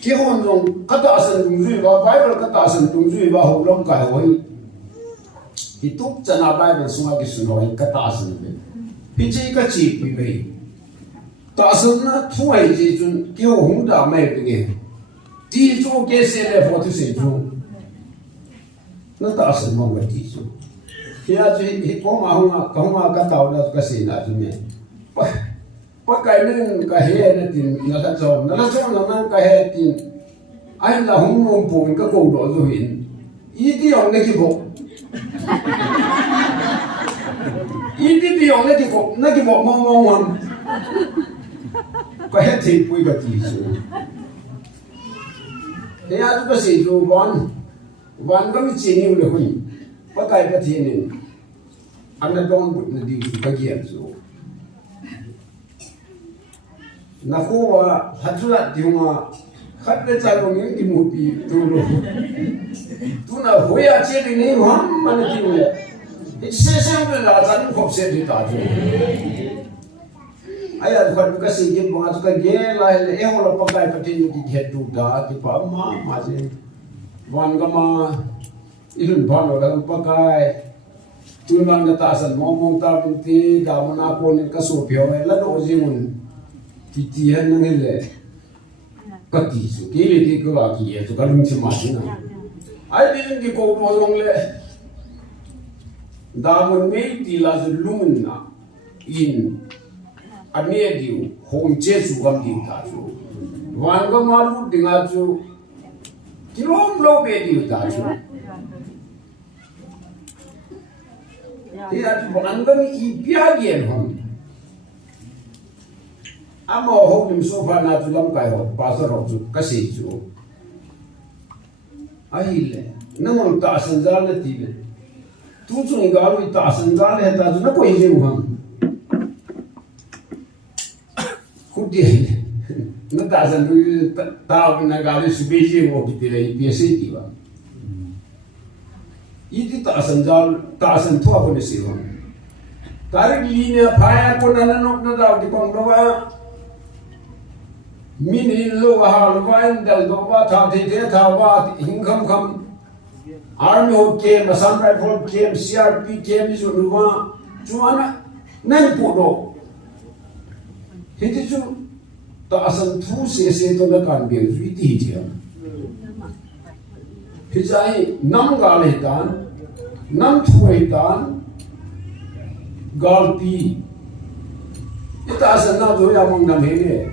kihon yung kataasan tungzui ba Bible kataasan tungzui ba hulong kahoy ituk chana Bible sunga kisunoy kataasan pichi kachi pibay ta san na thuai ji chun kyo hung da mai bi nge ti chu ke se le pho tu se chu na ta san mong ga ti chu kia ji hi ko ma hung ka ta na ka se na chu me pa kai nen ka he na tin na sa cho na na ka he tin ai la hung mong pu ka ko do zo hin i ti ong ne ki bo i ti ong ne ki bo mong có hết thì vui cái gì chứ thế à chúng ta sử dụng van có mấy chuyện nhiều được không có cái cái gì này anh đã đón bút là đi cái gì rồi na khu à hạt chút là điều mà khát để chạy vào những cái mùi bị tu rồi tu nào hồi à chơi đi này mà nó tiêu lệ cái xe xe là dẫn không xe đi ta chứ ai là phần cái gì cái bọn cái ghé lại là em là bắt cái tin cái hết đủ đã thì bảo mà gì van cái mà irin van là bắt cái tu mang cái ta san mong ta bên tí đào mà na con cái số phiếu này là đồ gì muốn thì tiền nó nghe lệ cái gì số cái gì cái là cái gì số cái lương chim mà chứ nào ai đi cái cô bao nhiêu lệ Damun mei ti la zu lumun na in ane diu hong che su gam diu ta su wan ga ma lu dinga chu kilom lo be diu ta chu ti a chu an ga mi i pia gen hom ama ho nim so fa na chu lam kai ho pa sa ro chu ka se chu ai le namon ta san za na ti le tu chu ga lu ta san ga le ta chu na ko yi hom Kudi, na tasan tu tahu na kali spesies mau kita lagi biasa tiba. Itu tasan tu apa ni sih? Tarik linia payah pun anak nak na tahu di pangkawa. Mini lo hal lain dal doa tahu tidak tahu apa hingkam army hokem, Assam Rifle kem, CRP kem itu rumah cuma nan podo. Jadi tu tak asal tu sesuatu nak kan biar jadi dia. Jadi nam galetan, nam tuaitan, galpi. Itu asal nak tu yang mengam ini.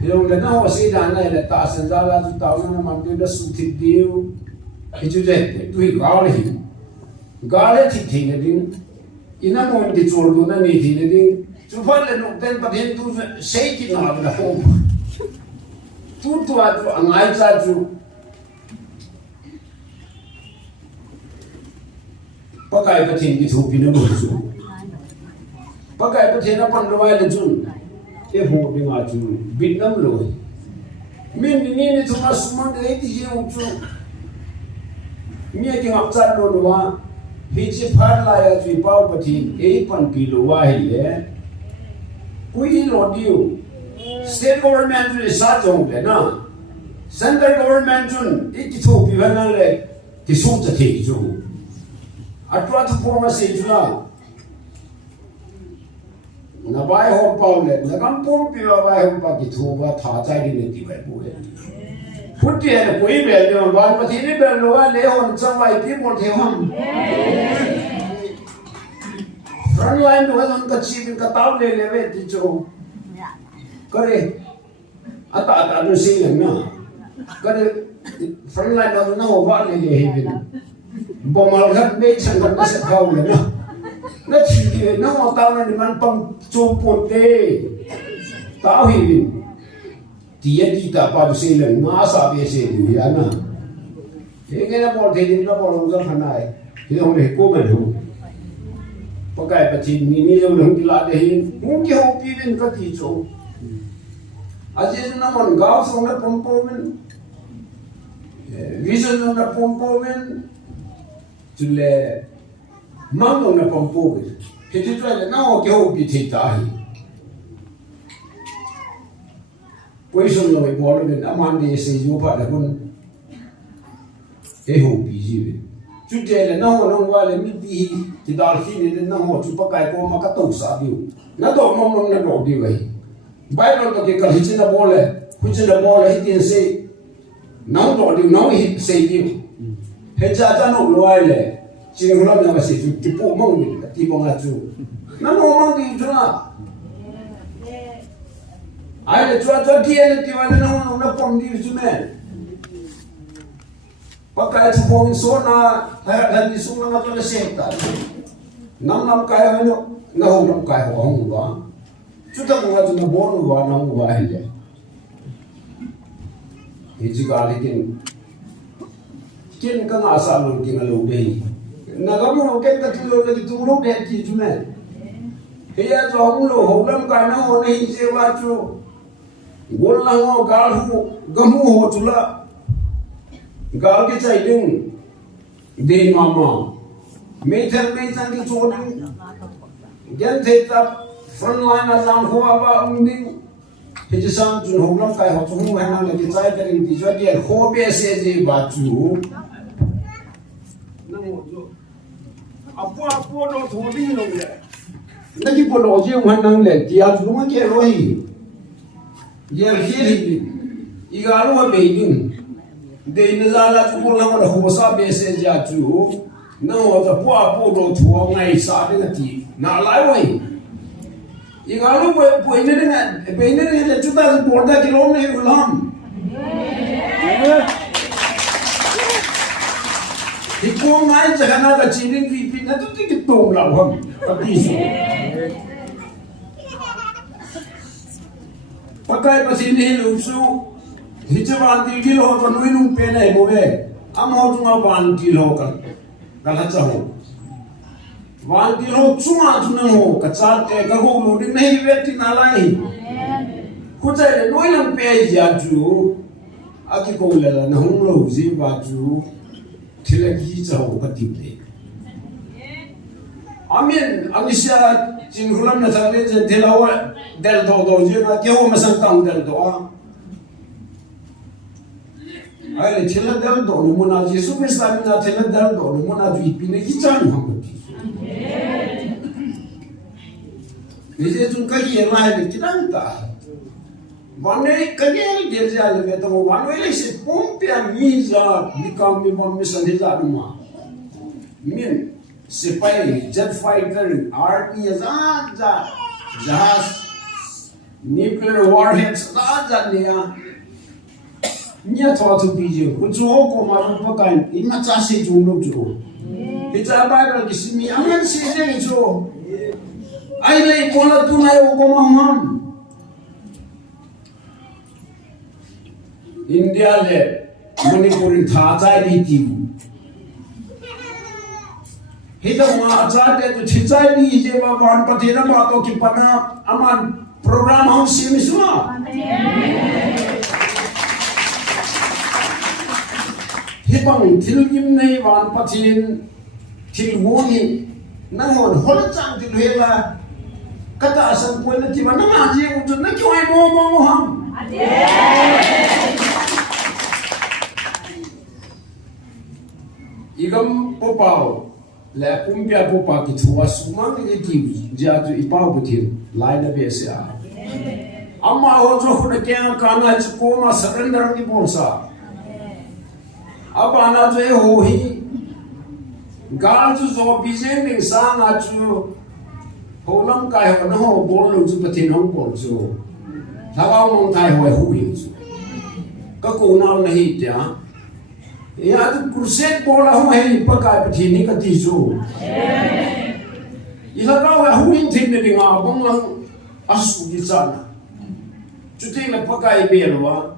Yang lena wasi dana ini tak asal jalan tu tahu nama dia dah sulit dia. Itu je tu galih. Galih titik ni. Ina mau dijual tu na ni titik ni. Cuma le nuk ten pathen tu sei ki na la ho tu atu angai cha chu pakai pathen ki thu pin no chu pakai pathen na pan roi le chun e ho bi ma chu bitnam lo min ni tu ma sumang le ti je chu mi ki ngap cha lo wa hi chi phar la ya chu pau pathen e pan kilo wa hi le Kui lo diu, state government tu sa jong le na, central government tu iki thu pi bana le ki sum cha the chu, atwa tu forma se chu na, na bai ho pau le, na kam pum pi ba bai ho pa ki thu ba tha chai ni ti bai bu le, putti le kui be le ba pa thi ni be lo wa le hon chang wai pi mo the hom. Frontline tu kan kecil kan tahu le ti jo. Kare ata tu sih na. Kare frontline tu na ho ba le he. Bomal khat be sang kan se kau le na. Na chi ki na ho tahu na ni man pang chu pu te. Tahu hi. Dia kita pa tu sih le na sa be se ni ya na. He na bol te ni na bol lo sa na ai. He ho le ko me ho. Pakai pathin ni jom lang tila dehin mungkin hobi din kati jo aje na mon gaw song na pompo men vision na pompo men tule mamong na pompo men kiti jo na o ke hobi thita hi poison no e bol men aman de se jo pa da kun e hobi ji chu je le na ho long wa le mi bi ti dal khi ni na ho chu pa kai ko ma ka to sa diu na do mong mong na do diu ai bible to ke ka hi china bole hu china bole hi tin se na do diu na hi se diu he cha cha no lo ai le chi ngo la na se chu ti po mong ni ti po nga chu na no mong di chu na ai le chua chua ti ele ti wa na pom di chu me pakai sepong sona dan di sungai atau leseta nam kaya hano nam kaya hong ba cuta mga tu na bonu ba nam ba hele hiji gali kin ka asa lo kin alo dei nagamu ken ka tulo lagi tulo de ti jume heya jo hong lo holam ka na ho nei se wa chu golla ngo gal hu gamu ho tula Gal ke chai ding de mama me thang ki choding gen the tap front line azam ho aba ding he jisang chun hom kai ho chung ha na le chai taring ti jwa dia ho be se je ba chu na mo jo apo no thoding lo le na ki po lo je han nang le ti a chu ma ke lo hi ye hi i ga lo be ding de na la chu ko la ho sa be se ja chu no the poor do to ngay sa de ti na lai wai igalu poi ne le chuta borda kilo ne ulam ikong mai jagana ka chinin pi na tu ti tong la ham ati so pakai pasin ni lu su hijaban til kilo to nuinung pe nei bo be am ho tunga ban kilo ka kala cha ho wan kilo chuma thuna ho ka cha te ka ho mo ding nei ve ti na lai ku chai le nuinung pe ya ju aki ko le la na hung lo ji ba ju thila ki cha ho ka ti le amen amisha chin hulam na sa le je thelawa del do je na ke ho ma sang tang del do a ai thila del do ni mona jesu krista ni na thila del do ni mona ju pi ne ki chan ho ka ti ni je tun ka ki ma le ki dang ta vanne ka ge de ja le to vanne le se pompia miza ni kam mi bom mi san da ma min सिपाही jet fighter army जहाज nuclear warheads लिया न्या थोड़ा तो पीजिए कुछ हो को मालूम पकाएं इतना चासे जो लोग जो इतना बाइबल किसी में अमन से नहीं जो आई ले बोला तू ना वो को हम इंडिया ले मणिपुर था चाय दी Hita mga atsade to chichay ni ije ba wan patina ba to kipana aman program hong simiswa. Hipang tilgim nei wan patin tilwoni nangon holachang tilhela kata asal ko na tiba na maji utun na kiwai mo ham. Igam popao la pumpia popa ki thua suma ki ti ja tu ipa butin lai na be se a amma ho jo khuna kya kana ch ko ma surrender ni bolsa aba na je ho hi gal chu zo bizen ning sa na chu ho lam kai ho no bol lu chu patin hong bol chu thawa mong thai ho hu hi chu ka ko na na hi tia ya tu kurset bola ho hei pakai pathini ka ti chu ila rawa hu in thin ni nga bong lang asu di chana chu te la pakai be lo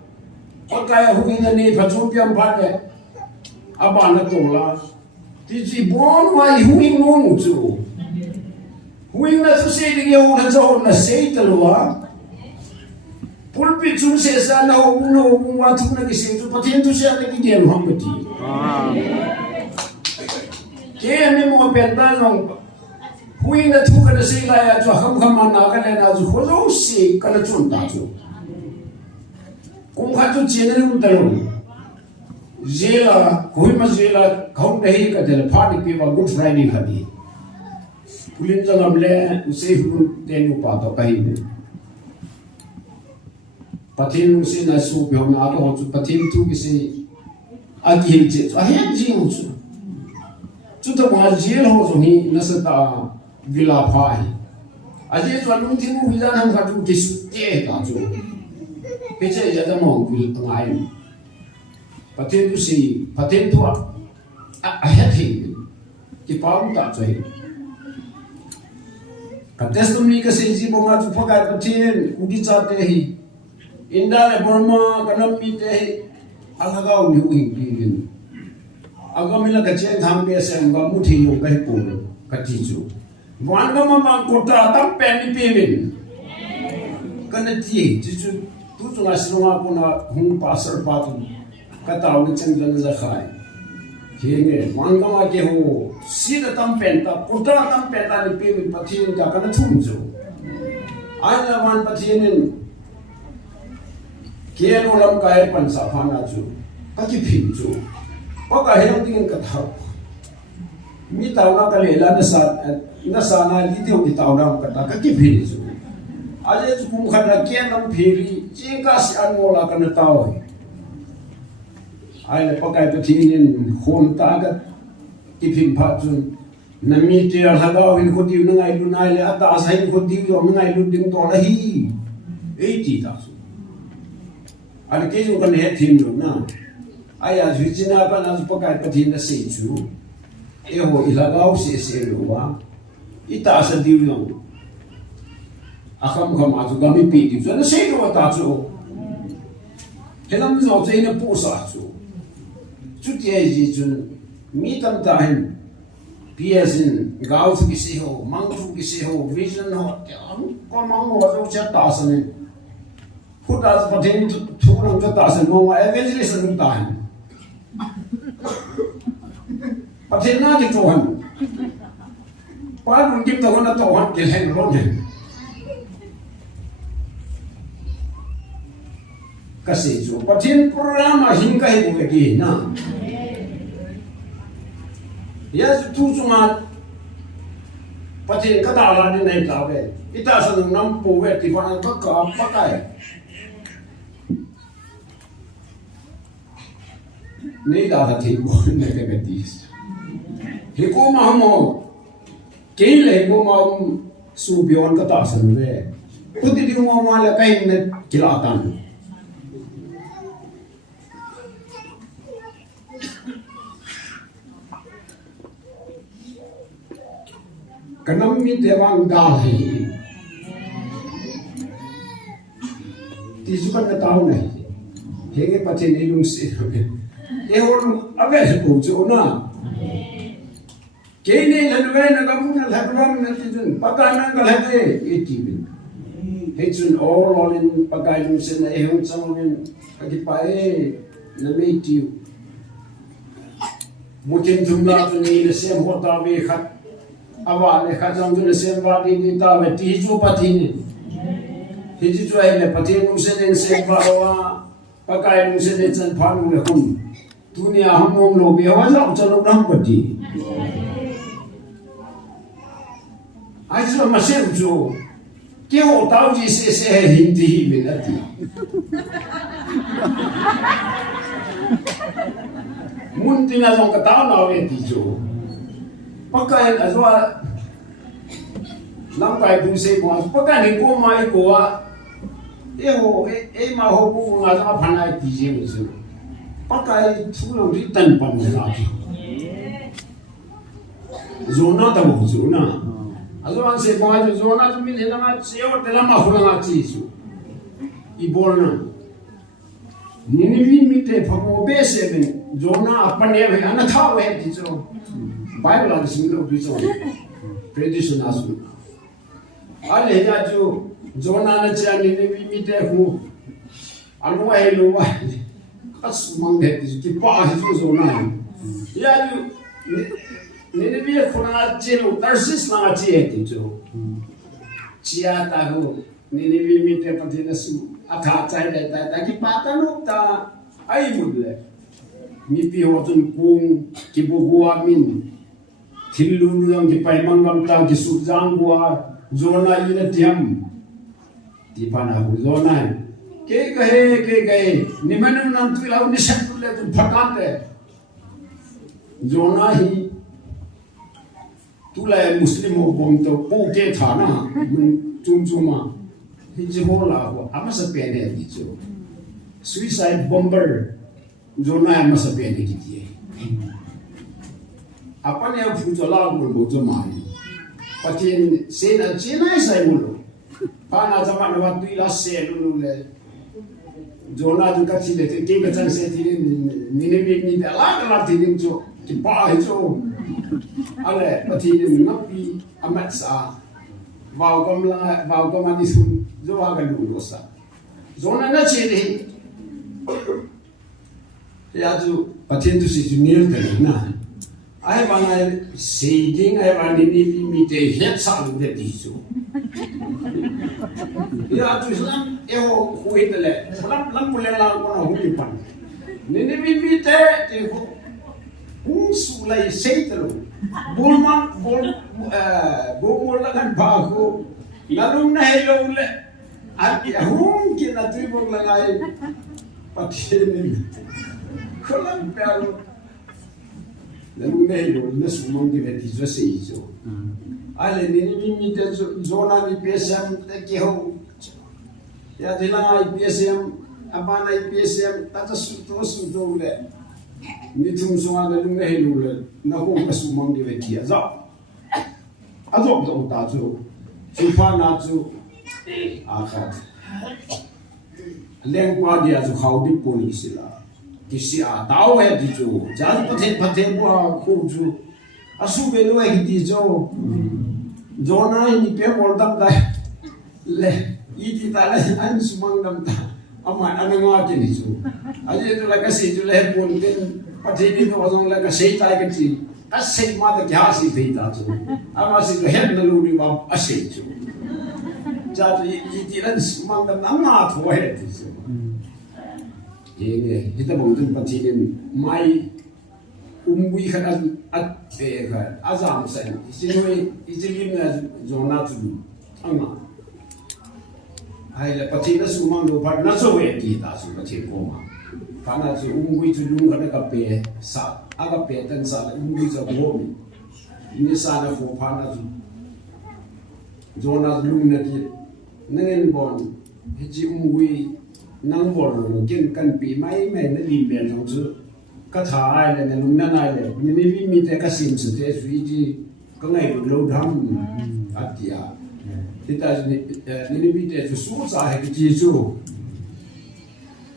pakai hu in ni phachu piam phat de aba na to la ti ji bon wai hu in no chu hu in na su se di yo na zo na se te lo pulpi chung se sa na no wa thu na ki se tu pathin tu se na ki gel hom ti ke me mo pen da long hui na thu ka na se la ya chu kham kham na ka le na chu ho zo se ka na chun ta chu kum kha tu chen ne ta lo zela koi ma zela khom nahi ka de pha ni pe wa good friday kha di pulin jangam le se hu de nu pa to kai ne pathin si na su bi na ro chu pathin tu ki si agil je a hen ji hu chu to ma jel ho zo ni na sa ta vila pha hi a je chu lung thing hu ja nam ka tu ki su te ta chu pe che ya da mo vil ngai pathin tu si pathin tu a het hi ki pa mu ta choi ka testimony ka se ji bo ma tu pha ka pathin ku ki cha te hi Inda le Burma kanam mi te alagaw ni uing pigin agamila ka chen tham be sem ga muthi yo kai pu ka ti chu wan ga ma kota tam pe ni pigin kana ti chu tu chu na sinwa ko na hung pasar pa tu ka taw ni chen gan za khai ke wan ga ma ke ho si da tam pen ta kota tam pe ta ni pigin pathin ka kana thum chu ai la wan pathin kian ulam kai pan sa phana chu ka ki phin chu ko ka helong ding ka tha mi taw na ka le la na sa na li teu ki taw na ka ta ka ki phin chu aje chu kum khan la kian lam phiri chi ka si an mo la ka na taw ai le pa kai pa thi nin khon ta ka kipin patun nami te alhaga win khoti ngai lu nai le ata sai khoti yo ngai lu ding to la hi 80 ta su ani ke ju kan he thim lu na aya jina pa na pakai pathin na se chu e ho ilagau se lu wa ita sa diu yo akam kham aju gami pi di so na se lu ta chu helam zo te na pu sa chu chu tie ji chun mi tam ta hin PSN गाँव से किसी हो मंगू किसी हो विजन हो को मंगू हो जो तासन खुद आज पठन थोड़ा जो तासन मंगू एवेंजलिस्ट करता है पठन ना जो हम पर उनके तो ना तो हम के हैं रोने कैसे जो पठन प्रोग्राम हिंगा ही होगी ना ya tu cuma patin kata lah ni naik tabe kita senang nampu wet di mana tak pakai ni dah hati boleh nak betis hiko mahu kile hiko mahu subion kata senang putih di rumah malah kain net kilatan kanam mi dewang gali tisukan na tao na hege patin ilung si e hon avel ko jo na kene lanwe na gamuna lhabram na tijun pakana ngal hade etibin hechun all in pagayum sen e hon samon agipae na metiu mutin jumla tu ni le sem hota be khat awal le khajang ju le sem wa di ta me ti ju pathini ti ju ai le pathin nu se den sem wa wa pakai nu se den chan phan nu le hum dunia hum nom lo be wa jao chalo nam pati ai ju ma se ju ke ho tao ji se hindi me na ti mun ti na jong ka tao na we ti ju pakai azwa lampai tu se mo pakai ni ko mai ko a e ma ho ku nga sa phanai ti je mo su pakai thu lo ri tan pan la zona ta mo su na azwa se mo ai zona tu min na ma se o te la ma hu na ti su I bolna ni vi mi te phamo be se ben zona apane ve ana tha we ti so Bible ang singlo biso tradition asu ale ya ju zona na cha ni mi te hu anu ai lo wa kas mang de ti pa ju zona ya ju ni vi khona che lo tarsis na che ti jo chia ta hu ni vi mi te pa ti na su akha chai de ta ki pa ta no ta ai mu le mi pi ho tun kung ki bu gua min Thilun yang di paimangam ta di sujang gua zona ina tiam di pana hu zona ke gahe ni manu nam tu lau ni sat le tu phakate zona hi tu la muslim ho bom to pu ke thana chung chuma hi ji ho la ho ama sa pe ne di chu suicide bomber zona ama sa pe ne ki ti apa ni yang fujo lah pun butuh mari. Patin sena cina saya mulu. Pana zaman waktu ilas saya dulu le. Zona tu kat sini tu kita jangan saya tinin ni dalam tinin tu kita itu. Ale patin napi amat sah. Bau kamlah disun zo agak dulu sah. Zona na cini. Ya tu patin tu si junior tu na. Ai bana seeding ai bana ni mi te het sa lu de tisu ya tu islam e ho kuitele lam pule la ko na hu pan ni mi te ho su lai seitelo bulman bol la kan ba ko nalum na hello le ati hum ki na tu bol la ai patien ni kolam palo na lu nei lo na su mong di veti zo sei zo ale ni mi de zona ni PSM te ki ho ya de la PSM abana PSM ta ta su do le ni tum so na lu nei lo le na ho na su mong di veti za a zo ta zo su pa na zo a khat leng qua dia zo khau di police la kisi a tao he di zo jan pathe qua khu zo asu be lo he di zo zona ni pe mol dam dai le I ti ta le an sumang dam ta ama ananga ti ni zo aje to la ka se jo le pon den pathe ni to zo la ka se ta ka ti ka se ma da kya si pe ta zo ama si to he na lu ni ma a se zo ja to I ti lan sumang dam na ma tho he ti zo ye kita bang tu pathe ni mai umui khana at pe ga azam sen isinwe isigim na zona tu ama ai la pathe na sumang do par na so we ti ta su pathe ko ma kana su umui tu lung khana ka pe sa aga pe tan sa umui za bo mi ni sa na fo pa na tu zona lung na ti nengen bon ji umui nang bor no kin kan pi mai mai na lim be no chu ka tha ai le na lung na nai le ni ni mi te ka sim su te su ji ka ngai lo dham atia ti ta ni mi te su sa he ki ji chu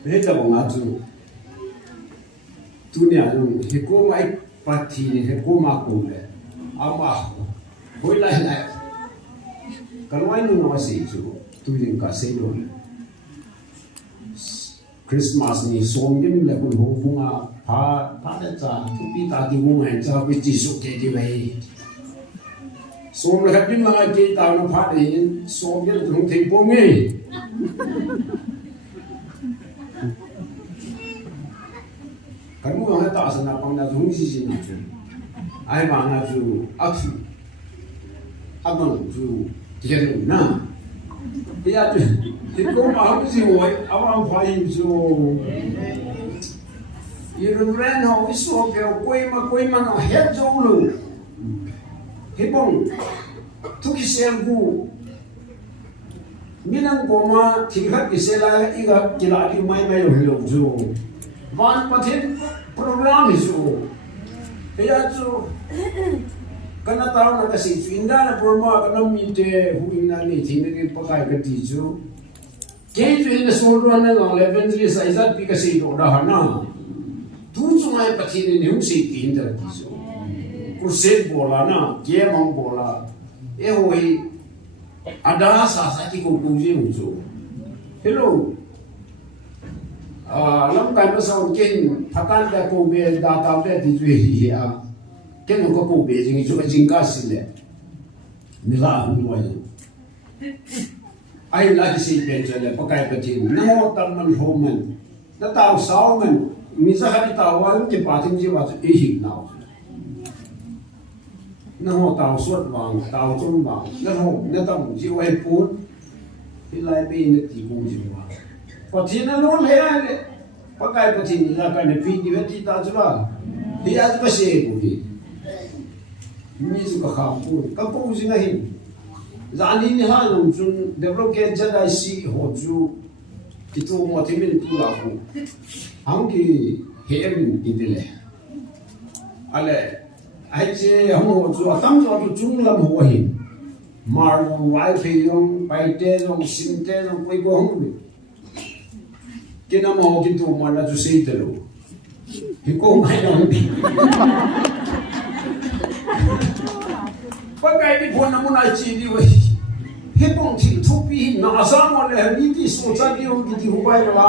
he ta bo nga chu tu nia lu he ko mai pa thi ni he ko ma ko le ama hoi lai lai ka noi nu no se chu tu ling ka se lo Christmas ni somgim le kun ho bunga pa da cha tu pi ta di wu ngai cha pi ji su ke di wei som le khat bin ma ke ta no pha de somgim thung thei po nge kan mu ha ta sa na pang na thung si si na chu ai ma na chu a thu a ma chu ti ke na ya tu ti ko ma ha si wo a ma fa yin chu Iru ren ho iso ke koi ma no het zo lu hibong tu ki sel gu minang goma thikhat ki sela iga kila di mai mai lo zo van pathin program iso ya zo kana taw na kasi inda na program kana mi te hu inna ni thine ke pakai ka ti zo ke jo ina so ro na no level ji sa izat pi ka si do da na tu sungai pathin ni hum si tin da ti zo kurset bola na ke mang bola e hoi ada sa ki ko ku ji mu zo hello lam kai ma saun ken phakan da ko be da ta be ti ju hi a ken ko ko be jing ju jing ka si le ni la hu wa ai la ki si pe je le pakai pathin na ho tam man ho man na taw saw man mi sa ka taw wa ki pa tin ji wa e hi na na ho taw suat wang taw chung wang na ho na tam ji wa pun hi lai be ni ti mu ji wa pathin na no le ale pakai pathin la ka ne pi di ti ta ju ba hi a ba se ku di mi su ka kham pu ka pu ji na hi zani ni ha lum chun develop ke jada si ho ju ki tu mo ti min tu la ku ang ki hem ki de le ale ai che ho ju tam jo ju chung lam ho hi mar wai fe yong pai te yong sim te yong koi go hong bi ke na mo ki tu ma la ju sei te lo hi ko mai yong bi pakai di pon na mo na chi di we he pong thi thu pi na sa mo le ni ti so cha di ong ki hu bai la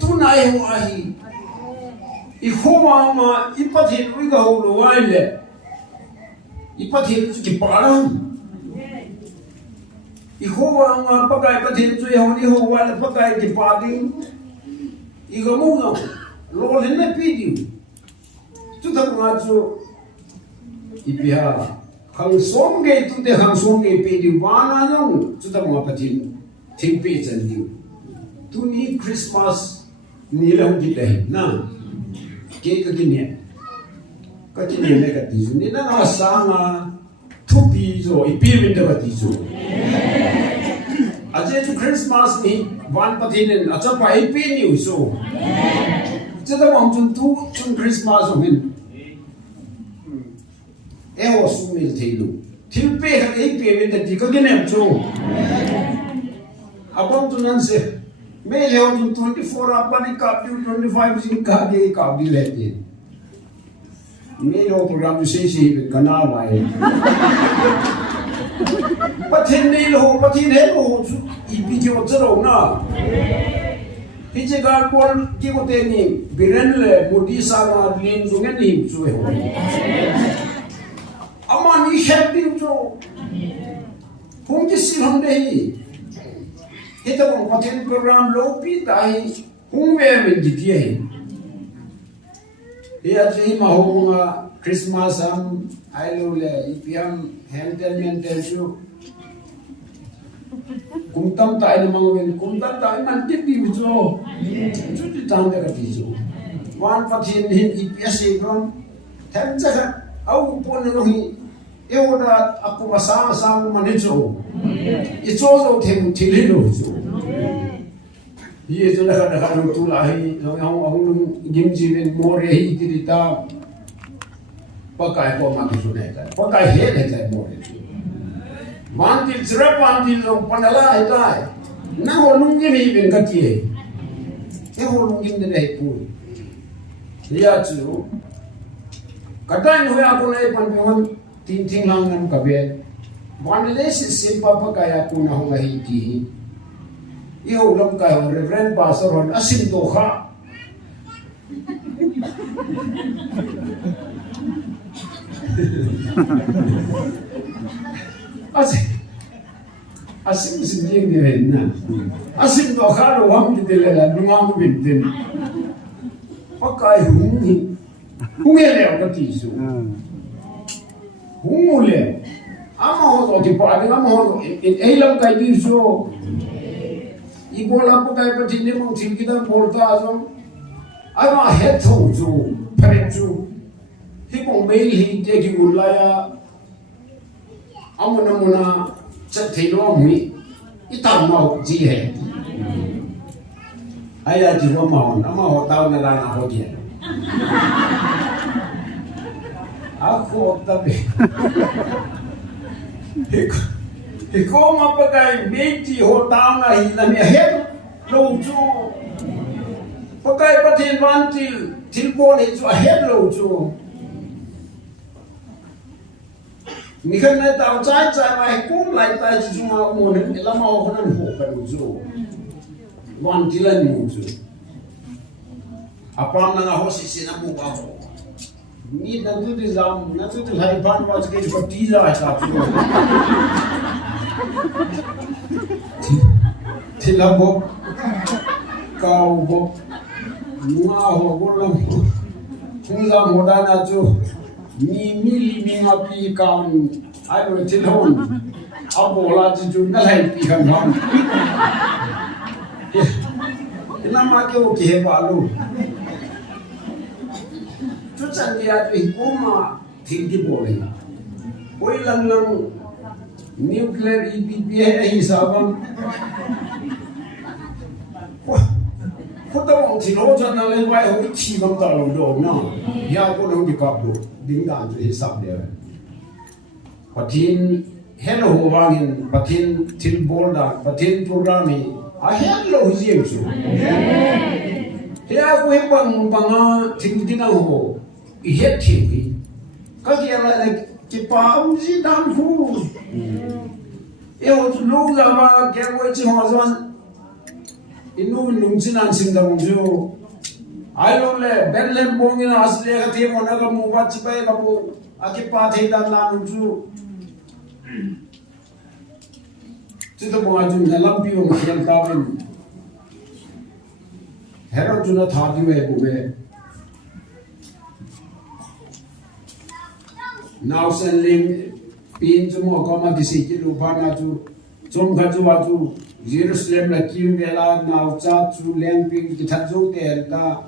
tu na e ho ai I ho ma I pathin ui ga ho lo wai le I pathin ki pa ram I ho ma pakai pathin chu ho ni ho wa le pakai ki pa ding I ga mu no lo le ne pi di tu ta ma chu I pi ha khang som ge tu de khang som ge pi di wa na no tu ta ma pathin thing pi chen di tu ni Christmas ni le ho di le na ke ka ki ne Katini ne katisu ni na sanga tupi zo ipirin da katisu. Aje tu Christmas ni van patinin acha pa ipin ni so. Jada mong chun Christmas min. Ewo sumil theilu. Thilpe ha ipirin da ti ka ginem cho. Abang tu nan se me leo tu 24 apani ka 25 sin ka de ka di lete. Me leo program tu se kana vai. Patin ni lo patin he lo ipi jo zero na. Hije gar bol ki ko te ni biren le mudi sa na lin zungen ni su he. Ama ni shabbi jo. Hum ki sil hum de Kita pun pakai program lopi tahi humbe menjadi ini. Dia jadi mahu Christmas ailo le ipiam mental tu. Kumtam tahi mahu kumtam tahi mantik di ujo. Itu ditanda kat ujo. Wan pakai ni ipias ikon. Tenjakan au pun rohi. Eoda aku sama manijo. Itu so tilu jo. Iya tu dah tu lahi, orang gimji men more itu kita pakai apa mak itu dah, pakai head dah more itu. Mantil serap mantil orang pandala itu, na orang gimji men kati, orang gimji dah pun. Iya tu, kata ni aku lagi panjang ting langan kabel. Bangladesh simpa pakai aku na hong Haiti. Iyo ulam kayo Reverend Pastor Ron asin doha. Asin sinjing ni na. Asin doha lo ham dilela nungang bintin. Pakai hungi. Hungele ang katiso. Hungule. Ama ho to pa ama ho ilang kay diso ibola po kay patindi mong kita porta so ama heto jo perenju hipong mail hi te ki ulaya amuna muna chathilo mi itang mau ji he aya ji ho ma ama ho taw na na ho dia ako tabi Ikaw mapagay binti ho tao na hilang yahed lojo. Pagay patin bantil tilbon ito ahed lojo. Nikan na tao chay may kung lai tayo sa mga umunin ilang ako ng hoka lojo. Bantilan lojo. Apang na nga ho sisinamu ako. Ni nanti di zam, nanti di hari pan macam itu bertiga sahaja. Tilabok, kau bok, mua ho bolam, tunggal modal aja. Ni mili mingapi kau, ayo tilhon, abola jujur nalai pihan ham. Kenapa kau kehebalu? Tujuan dia tu ikuma tinggi boleh. Koi lang nuclear EPPA hisabam. Kau tahu tilo jangan lewat hoi cibam talu dong na. Ya kau nak dikabur, dinggan tu hisab dia. Patin hello wangin, patin tilbolda, patin programi. Hello hujim su. Ya kau hembang banga tinggi na ho. Ihet tinggi, kaki ala kipam si dampu. Iyo tu lu lama kaya kau isi hazan, inu nungsinan sindang jo. Ayo le berlem bongin asli kati mana kamu buat cipai kamu akibat hidan lalu jo. Kita mengajun dalam pion yang kawin. Hero tu na thadi me bube. Now sending pin to mo kama kisiki lupa na tu Zum kaju watu Jerusalem la kim vela na ucha tu leng ping kita jo te ta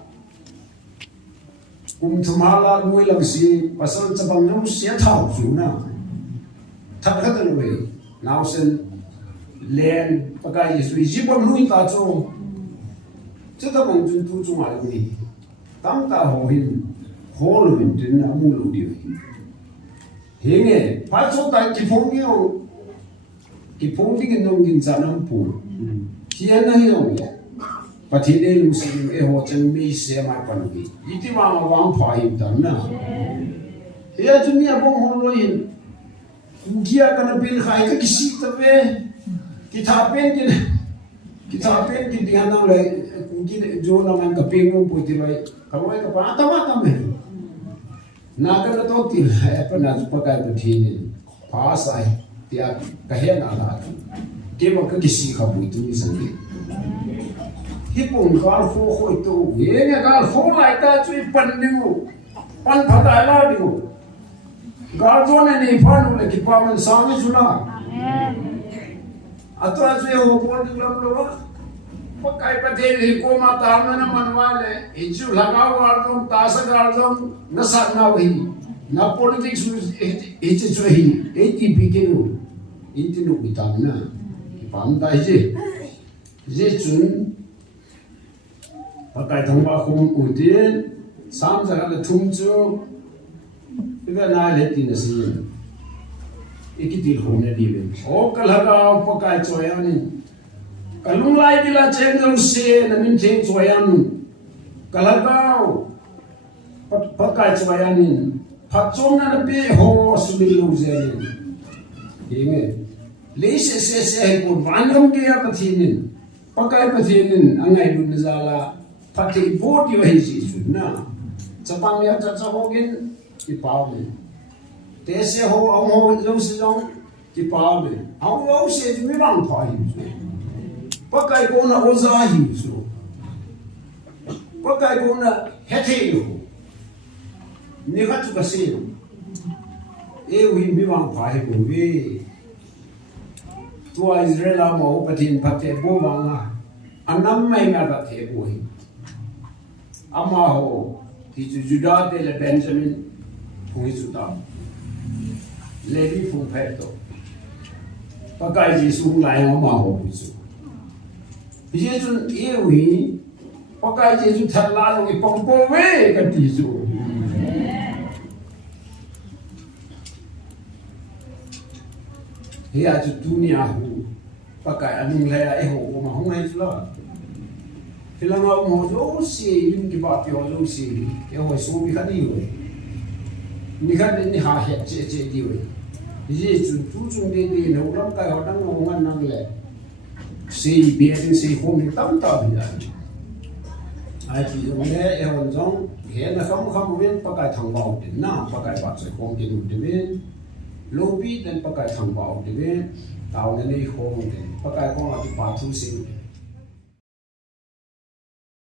cùng thầm hà la nuôi làm gì và sau cho bằng nhau sẽ thảo chủ na thật hết rồi nào sen lên và cái gì chỉ bằng nuôi ta cho chứ ta bằng chúng tu chung ai đi tam ta hồ hình hồ lùi đến là mua lùi đi hiện nghe phải số ta chỉ phong nhau cái phong đi cái nông dân sản phẩm phụ thì anh nói không và thì đây là sự ấy họ chân mi xe mà còn gì ít thì mà vắng phải hiện tại na thì ở chỗ này bông hồ lùi kia cái nó bên khai cái gì đó về cái tháp bên cái đi hàng nào lại cái chỗ nào mình cái bên cũng bồi thường lại kalau cái apa tam ấy na cái nó tốt thì là apa na pakai begini pasai dia kahia na la dia mà cái gì không bồi thường như thế khi bùng gal phố hội tụ vậy nghe gal phố lại ta chui pan điu pan phát đại la điu gal zone này panule cái pa mình sáng như thế nào atau chui hồ bồn điu lắm đâu pakai pati di koma tamu na manwale itu lagaw along tasa along nasak nawi na politics itu cuhi itu bikin itu nuk bitam na pandai je chun pakai thangba khum udin sam jaga le thumchu ida na le tin si ikitil hone diben o kalagaw pakai choyani kalung lai bila cheng se na min cheng choyan kalagao pakai choyanin phachom na pe ho subil lu zen inge le se ko vanam ke ya pathinin pakai pathinin angai lu nazala phati bo ti hi ji su na chapang ya cha hogin ki paw me te se ho ho lu se jong ki paw me au se ju mi bang thai pakai ko na ozahi so pakai ko na heteo ni khatu kasi e wi mi wang phai bo we tua Israel ma patin pate bo wanga anam mai na ta the bo hi ama ho ti Judah de le Benjamin phui su ta Levi phu phe to pakai Jesu lai ma ho su Jesu ewi pakai Jesu thala lo ki pongpo we ka ti su he a chu dunia hu pakai anung la e ho ma hong ai chu la filang au mo zo si lim ki ba pyo zo si e ho so bi ka di we ni ka ni ha he che di we Jesu tu chung de no ram ka ho dang no ngan nang le si biên si hôm tám tờ bây giờ ai chỉ dùng cái em còn giống hiện là không biết bắt cái thằng vào đến nào bắt cái bắt sẽ không đến được đến lobby đến bắt cái thằng vào đến tàu nên đi không đến bắt cái con là bị bắt thu sinh